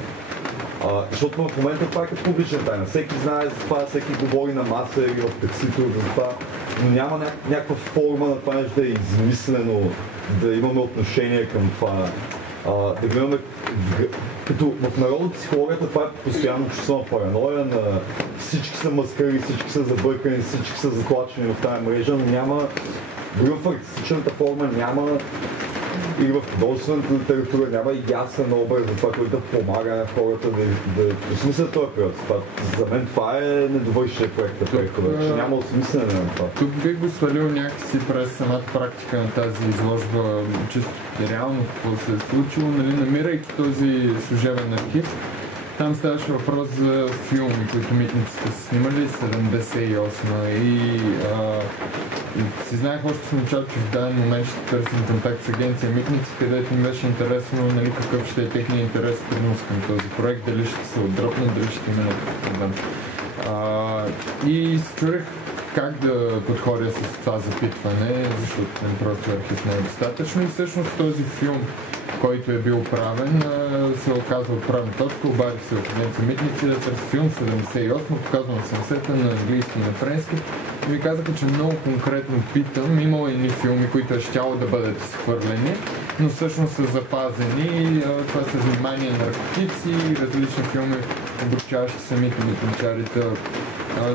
защото в момента това е публична тайна. Всеки знае за това, всеки говори на маса или в таксито за това, но няма някаква форма на това нещо да е измислено, да имаме отношение към това. Да гледаме, като в народопсихологията това е постоянно чувство на параноя, на всички са маскари, всички са забъркани, всички са затлачени в тази мрежа, но няма, дори в артистичната форма няма, или в художествената литература няма и ясен образ за това, който да помага на хората да осмислят този период. За мен това е недовършен проект, че няма осмислене на това. Тук бих го свалил някакси през самата практика на тази изложба, чисто реално какво се е случило, нали, намирайки този служебен архив. Там ставаше въпрос за филми, които митниците са снимали 78-а и си знаех още в началото, че в даден момент ще търсим контакт с агенция Митници, където ми беше интересно, нали, какъв ще е техния интерес принос към този проект, дали ще се отдръпнат, дали ще минат проблем. И се чурех как да подходя с това запитване, защото просто архив не е достатъчно и всъщност този филм, който е бил правен, се оказва от правна точка, обадих се в агенция Митници да търси филм 78, показвам на 70-та на английски и на френски. И ми казаха, че много конкретно питам, имало едни филми, които е щяло да бъдат изхвърлени, но всъщност са запазени. Това са внимание на наркотици, различни филми, обучаващи самите митничарите.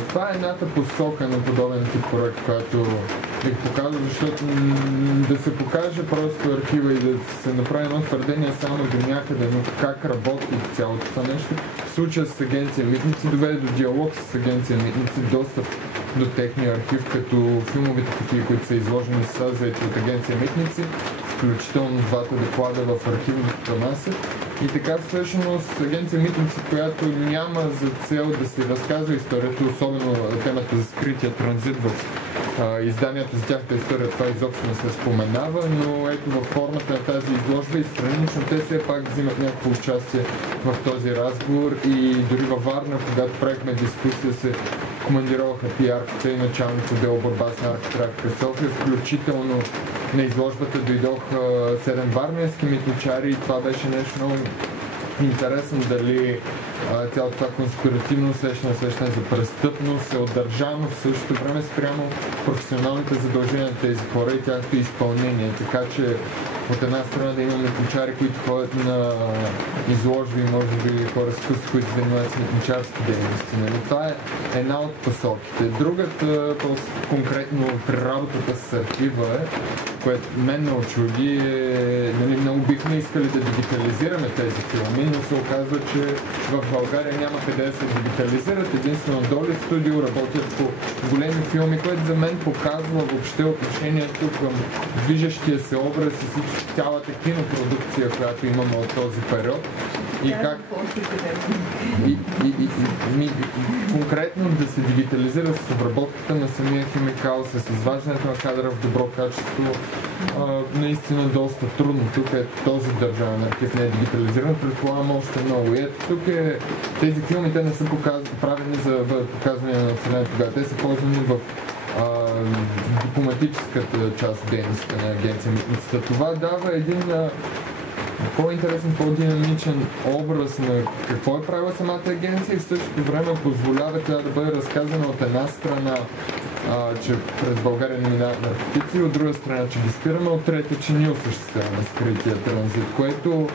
Това е едната посока на подобен тип проект, който бих показал, защото да се покаже просто архива и да се направи едно твърдение само до някъде, но как работи цялото това нещо. В случая с агенция Митници доведе до диалог с агенция Митници, достъп до техния архив, като филмовите кутии, които са изложени, са заети от агенция Митници, включително двата доклада в архивната маса. И така всъщност агенция Митници, която няма за цел да си разказва историята, особено темата за скрития транзит в изданията за тяхната история, това изобщо не се споменава, но ето във формата на тази изложба и странично те все пак взимат някакво участие в този разговор и дори във Варна, когато правихме дискусия, се командироваха пиарката и началник отдел борба с наркотрафика в София, включително на изложбата дойдоха 7 варненски митничари и това беше нещо много интересно, дали цялото това конспиративно усещане за престъпност е отдържано в същото време спрямо професионалните задължения на тези хора и тяхното изпълнение. Така че от една страна да имаме митничари, които ходят на изложби, може би хора с изкуство, които се занимават с митничарски дейности. Нали? Това е една от посоките. Другата, конкретно при работата с архива което мен ме очуди нали, много бихме искали да дигитализираме тези филми, но се оказва, че в България няма къде да се дигитализират. Единствено Доли Студио работят по големи филми, което за мен показва въобще отношението към движещия се образ и цялата кинопродукция, която имаме от този период. И как конкретно да се дигитализира с обработката на самия химикал, с изваждането на кадра в добро качество, наистина доста трудно. Тук е този държавен архив не е дигитализиран, предполагам още много. И ето тук тези филми, те не са правени за показване на населението тогава. Те са ползвани в дипломатическата част от дейността на агенция Митницата. Това дава един по-интересен, по-динамичен образ на какво е правила самата агенция и в същото време позволява тя да бъде разказана от една страна, че през България не минават наркотици, от друга страна, че ги спираме, от трета, че ние осъществяваме скрития транзит, което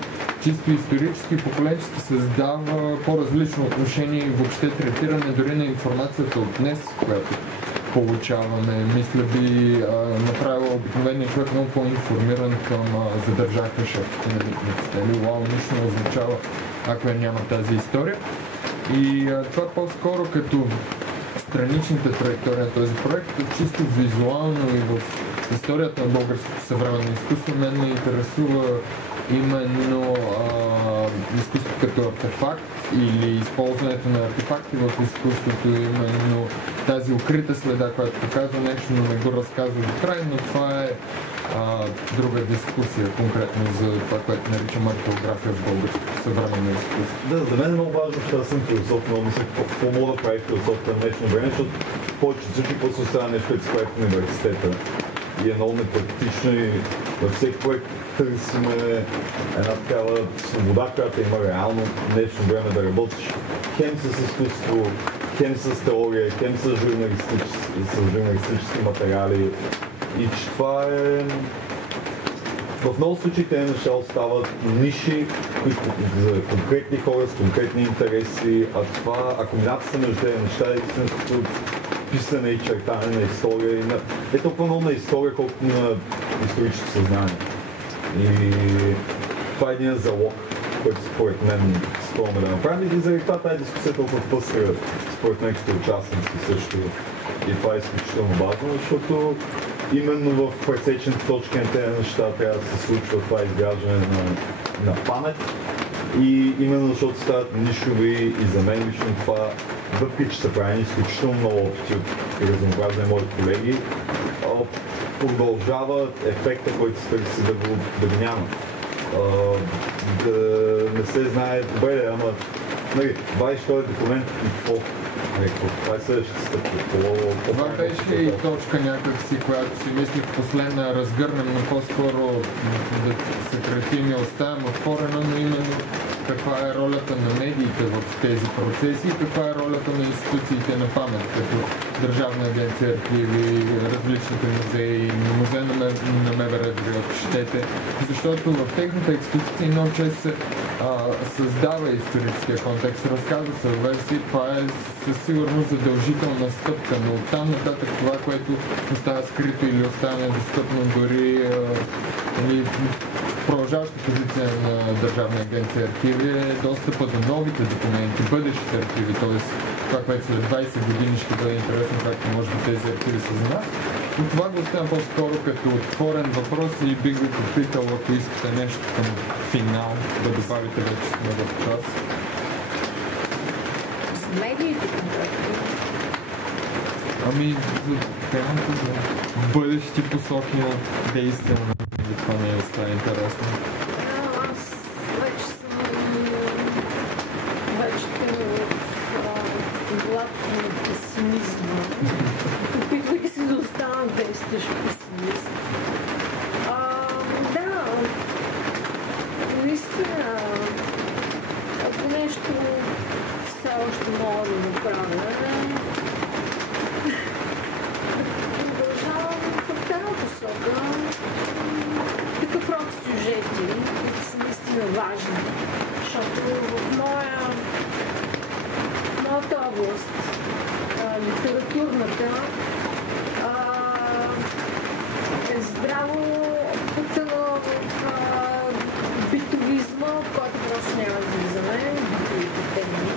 чисто исторически и поколенчески създава по-различно отношение и въобще третиране дори на информацията от днес, която получаваме. Мисля би направила обикновения човек много по-информиран към задържаха шефите на митниците. Уау, нищо не означава, ако няма тази история. И това по-скоро като страничната траектория на този проект, чисто визуално и в историята на българското съвременно изкуство мен ме интересува именно изкуството като артефакт или използването на артефакти в изкуството, именно тази укрита следа, която показва нещо, но не го разказва до край, но това е друга дискусия конкретно за това, което наричам археография в българското съвременно изкуство. Да, за мен е много важно, че аз съм философ, много мисля какво мога да прави философията на днешно време, защото в повечето случаи просто остава нещо, което се прави в университета. И е много непрактично и във всеки проект търсиме една такава свобода, която има реално в днешно време да работиш хем с изкуство, хем с теория, хем с журналистически материали. И че това е... В много случаи тези неща остават ниши, които за конкретни хора с конкретни интереси, а това, ако минацията между тези неща е истинското писане и чертане на история и на... Е толкова много на история, колкото на историческо съзнание. И това е един залог, който според мен спомняме да направим. И заради това тази дискусия е толкова пъстра, според мен като участници също. И това е изключително важно, защото именно в пресечените точки на тези неща трябва да се случва това изграждане на памет. И именно защото стават нишови и за мен лично това, въпреки че са правени изключително много опити от разнообразни мои колеги, продължава ефекта, който се търси да го няма. Да не се знае добре, ама нали, вадиш този документ и какво? Това е следващата стъпка. Това беше и точка някакси, която си мислих последна разгърнем, но по-скоро да съкратим и оставим отворена, но именно каква е ролята на медиите в тези процеси и каква е ролята на институциите на памет, като Държавна агенция архиви, различните музеи, музея на МВР, ако щете, защото в техните експозиции много често се създава историческия контекст, разказва се версии, това е със сигурност задължителна стъпка, но оттам нататък това, което остава скрито или остава недостъпно, дори продължаваща позиция на Държавна агенция архиви е достъпа до новите документи, бъдещите архиви, т.е. това, което след 20 години ще бъде интересно, както може би тези архиви са за нас. Но това го оставям по-скоро като отворен въпрос и бих ви попитал, ако искате нещо към финал, да добавите вече сме в час. С медиите конкретно. Ами, за темата за бъдещи посоки на действия на медиите, това ми е става интересно. Аз вече съм в глад на песимизма. Опитвайки се да остана действащ песимист. Да, наистина, ако нещо все още мога да направя, продължавам в тази посока. Такъв род наистина важни, защото в моята област, литературната, е здраво потънала в битовизма, от който просто няма да излизаме, битовите теми.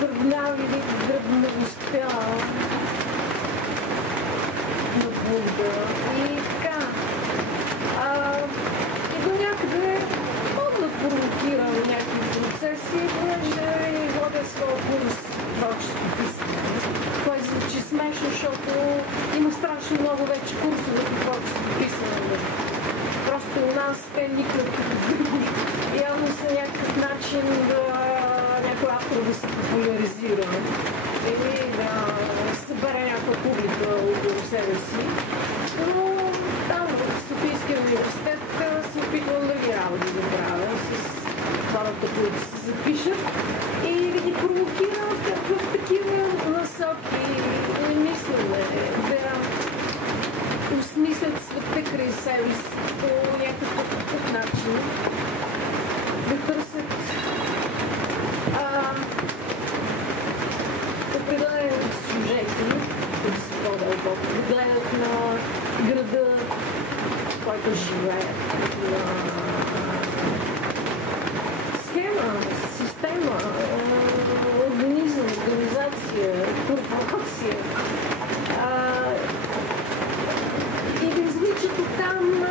Гръбнавостта на блуда и така. И до някъде мога да провокирам някакви процеси, понеже водя своя курс творчество писане. Той звучи смешно, защото има страшно много вече курсове по творчество писане. Просто у нас те никак като други. Явно са някакъв начин да някой автор да се популяризира или да събере някаква публика около себе си. Но там в Софийския университет се опитвам да ги работи да правя с хората, които се запишат и да ги провокирам в такива насоки и мислене, да осмислят света край себе си по някакъв начин, да търсят определени сюжети, които са по-дълбоко, да гледат на града, в който живеят, на схема, система, организъм, организация, корпорация и да извличат оттам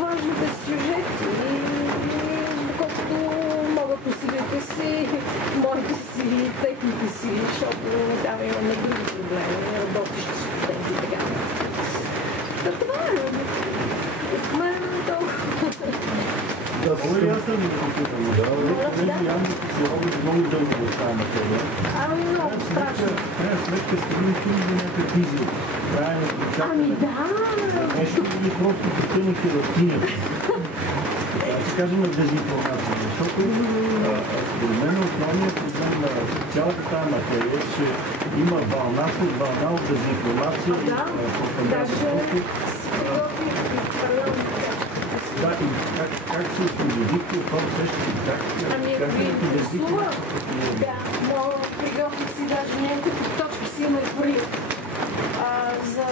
важните сюжети и доколкото могат по силите си, моите си, техните си, защото там имаме други проблеми, работещи студенти и така. Това е от мен толкова. Да, бъде аз съм да попитам. Явно си робиш много дълго в тази материя. Много страшно. В крайна сметка сте били чули за някакъв излик. Правилно Ами да! Нещо ли просто потънахте в тинята? Да се кажем на дезинформация, защото според мен основният проблем на цялата тази материя е, че има вълна от дезинформация и пропаганда. Да, и как се освободихте от това усещане? Ами ако ви интересува, моят приятелци даже няколко точки си има и пари за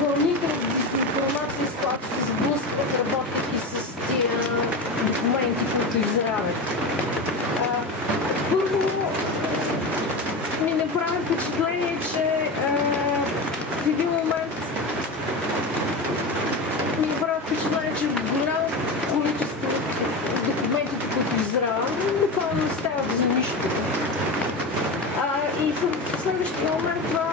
вълните от дезинформация, с която се сблъскват, работейки с тия документи, които изравят. Първо ми направи впечатление, че в един момент ми направи впечатление, че голямо количество документите, които изравят, буквално не стават за нищо. И в следващия момент това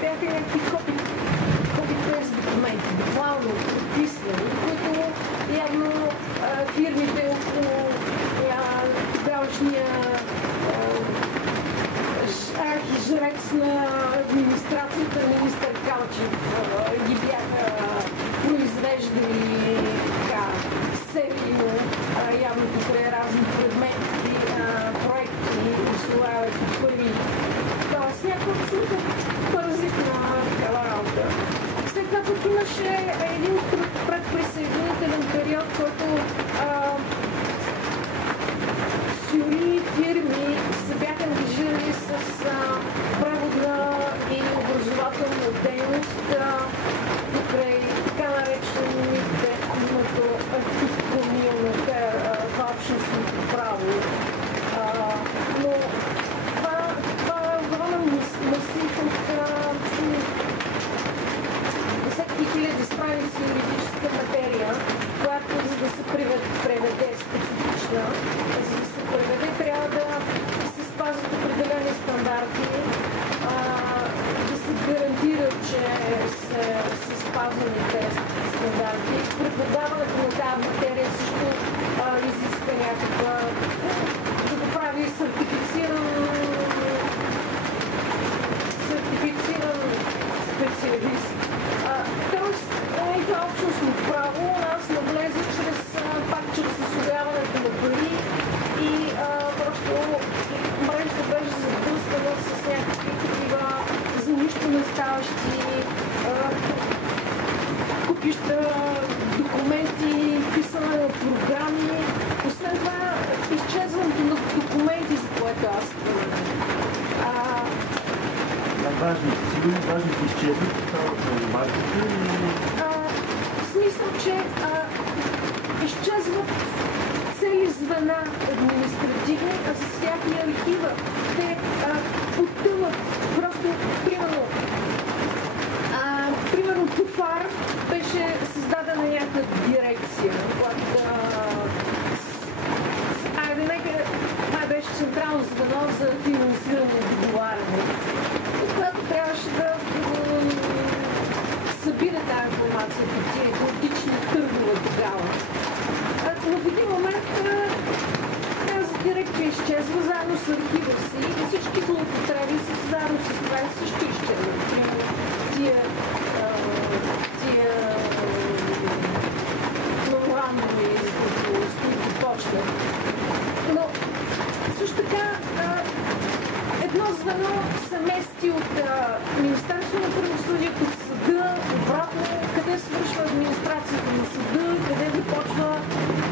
бяха някакви копи-тест документи, буквално подписвани, които явно фирмите около тогавашния архижрец на администрацията, министър Калчев, ги бяха произвеждали серийно, явно покрай разни предмети, проекти, усвояват първи. Тоест някакъв абсолютно паразитна такава работа. След това пък имаше един предприсъединителен период, който сюри фирми се бяха ангажирали с преводна и образователна дейност покрай така наречените артикулирането, общностното право. Но това е огромен масив от десетки хиляди страници юридическа материя, която за да се преведе специфична, за да се преведе трябва да се спазват определени стандарти, да се гарантира, че са спазвани тези стандарти. Преподаването на тази материя също изиска някаква, за да прави сертифициран специалист. Тоест, това общностно право нас навлезе пак чрез освояването на пари и просто мрежата беше заблъскана с някакви такива за нищо не ставащи купища документи, писане на програми. Освен това, изчезването на документи, за което аз сигурно важните изчезват, стават на марката в смисъл, че изчезват цели звена административни, а с тях и архива. Те потъват. Просто, примерно ПУФАР беше създадена някаква дирекция, която беше централно звено за финансиране и договаряне, която трябваше да събира тази информация по тия идентични търгове тогава. Но в един момент тази дирекция изчезва заедно с архива си и всички злоупотреби заедно с това също изчезват. Примерно тия меморандуми, за които почнат. Но също така едно звено се мести от Министерството на правосъдието, от съда, обратно, къде свършва администрацията на съда, къде започва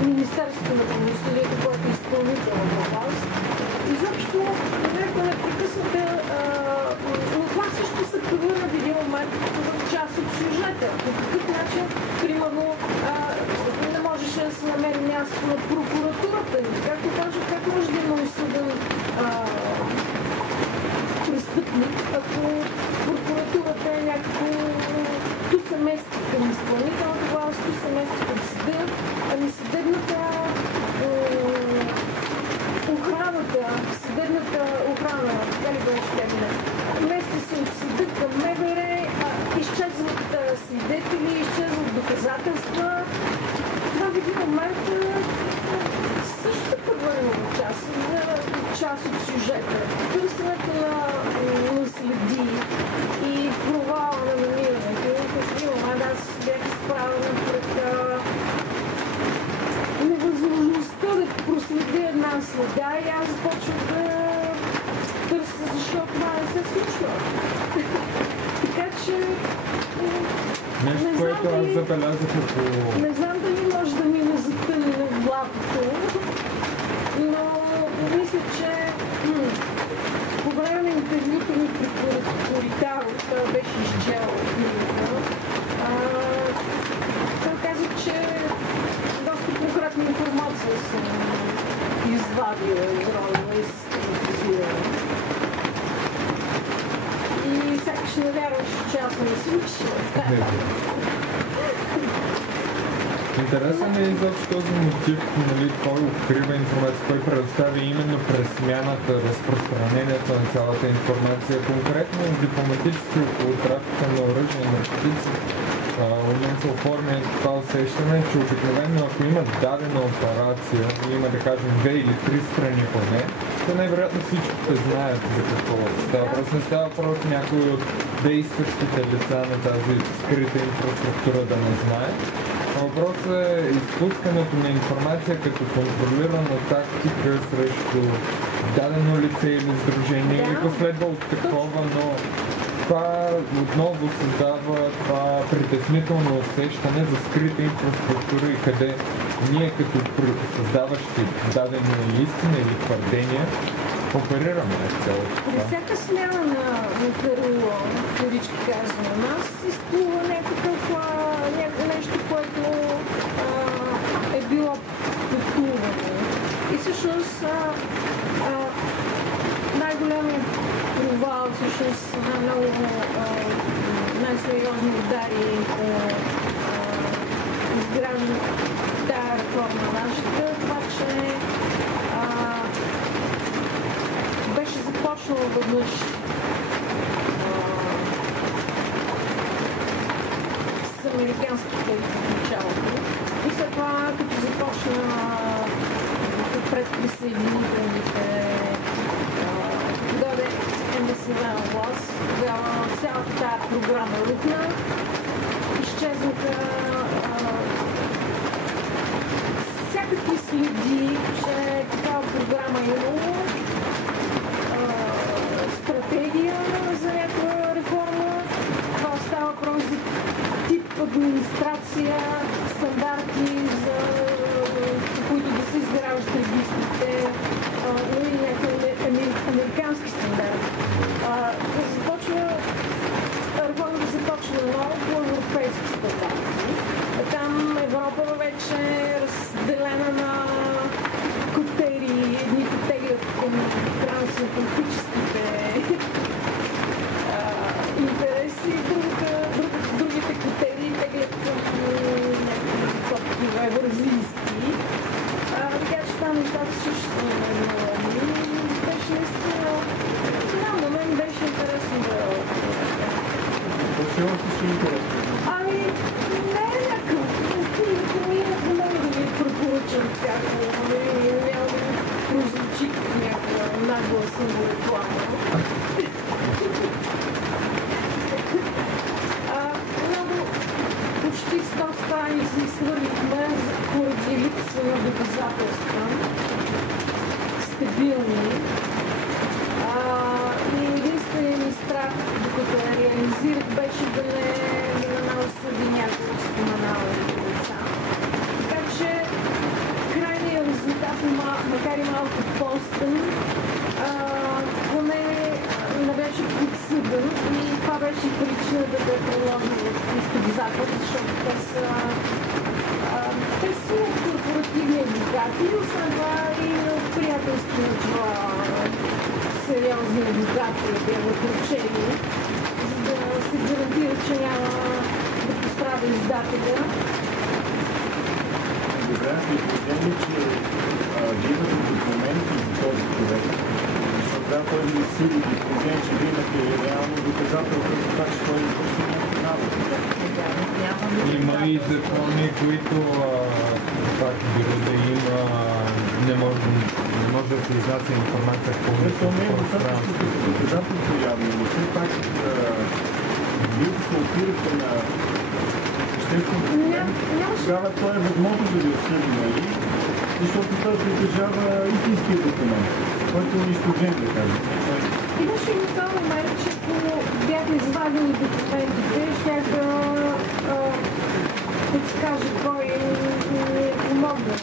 Министерството на правосъдието, което е изпълнителна власт. Изобщо, някакво непрекъснато, но това също се превърна в един момент в част от сюжета. По какъв начин, примерно, не можеше да се намери място на прокуратурата. Как може да има осъден престъпник, ако прокуратурата е някакво... Ту се мести към изпълнителната власт, ту се мести към съда, ами съдебната охрана, така ли беше термина, мести се от съда към МВР, изчезват свидетели, изчезват доказателства. Това в един момент също се превърна в част от сюжета. Търсенето на следи и провала на намирането. В един момент аз бях изправена пред невъзможността да проследя една следа и аз започвах да търся защо това не се случва. Така че... Нещо, което аз забелязах около... Не знам дали може да мине затънене в блатото, но мисля, че по време на интервюто ми при Коритаров, той беше изчел книгата, той каза, че доста конкретна информация съм извадила изровила и систематизирала. И сякаш не вярваш, че аз не свършила. Интересен е изобщо този мотив, нали, кой открива информация, кой предоставя именно през смяната, разпространението на цялата информация, конкретно дипломатически около трафика на оръжие и наркотици. У мен се оформя това усещане, че обикновено ако има дадена операция, има да кажем 2 или 3 страни поне, то най-вероятно всичките знаят за какво става. Просто не става просто някой от действащите лица на тази скрита инфраструктура да не знае. Въпросът е изпускането на информация като контролирана тактика срещу дадено лице или сдружение или последва от такова, но това отново създава това притеснително усещане за скрита инфраструктура и къде ние като създаващи дадени истина или твърдения оперираме цялото това. При всяка смяна на ТРУ, кавички казвам, нас изплува нещо, което е било подплуване. И всъщност най-големият провал, всъщност най-сериозни удари по изграждането тази реформа нашата, това, че беше започнало веднъж с американски пари в началото. И след това, като започна предприсъединителните дойде НДСВ власт, тогава цялата тази програма рухна, изчезнаха всякакви следи, че такава програма е имало, стратегия за някаква реформа. Това става въпрос за тип администрация, стандарти, по които да се изграждат регистрите, някакви американски стандарти. Реформата започна много по европейски стандарти. Там Европа вече е разделена на критерии. Едните теглят към трансатлантическите интереси, другите критерии теглят към някакви евразийски. Така че там нещата също са намалени. Беше наистина... На мен беше интересно да... Все още ще е интересно. Ами, не е някакъв. Не мога да ви препоръчам всяко. Няма да ви прозвучи като някаква нагласна реклама. Много почти 100 страници изхвърлихме поради липса на доказателства. Стабилни. И единственият ми страх, докато я реализирах, беше да не осъди някой от споменалните лица. Така че крайният резултат, макар и малко постен, поне не беше подсъден и това беше причина да бъде приложен в доказателства, защото те са корпоративни адвокати, освен това и приятелски начала сериозни адвокати бяха включени, за да се гарантира, че няма да пострада издателя. Добре, при положение, че вие имате документи за този човек, защото трябва той да сили при положение, че вие имате реално доказателства за това, че той е извършил някаква работа. Има и закони, които пак бюро да има, не може да се изнася информация в публичното пространство. Доказателство явно, но все пак вие се опирате на съществен проблем, тогава той е възможно да ви осъди, нали? Защото той притежава истинския документ, който е унищожен, да кажем. Имаше и това момент, че ако бяха извадени документите, щях да подскажа кой ми е помогнал.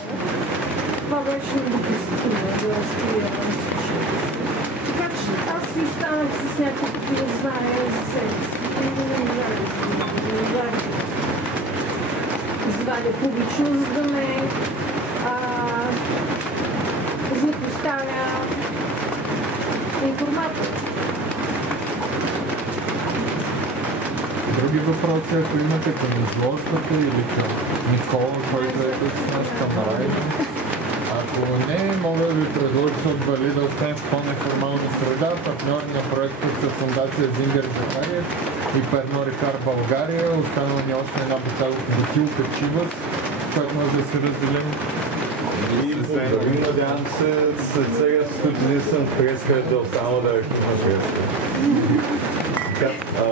Това беше недопустимо да разкривам случаите си. Така че аз си останах с някакви знания за себе си. Не можах да извадя публично, за да ме злепоставя информация. Други въпроси, ако имате към изложбата или към Никола, който е тук с нас камарай. Ако не, мога да ви предложа, защото Вали да остане в по-неформална среда. Партньори на проекта са Фондация Зингер Захариев и Перно Рикар България. Останала ни още една бутилка Чивас, която може да се разделим. И благодарим, надявам се, след сега студия съм през, където е останало да е на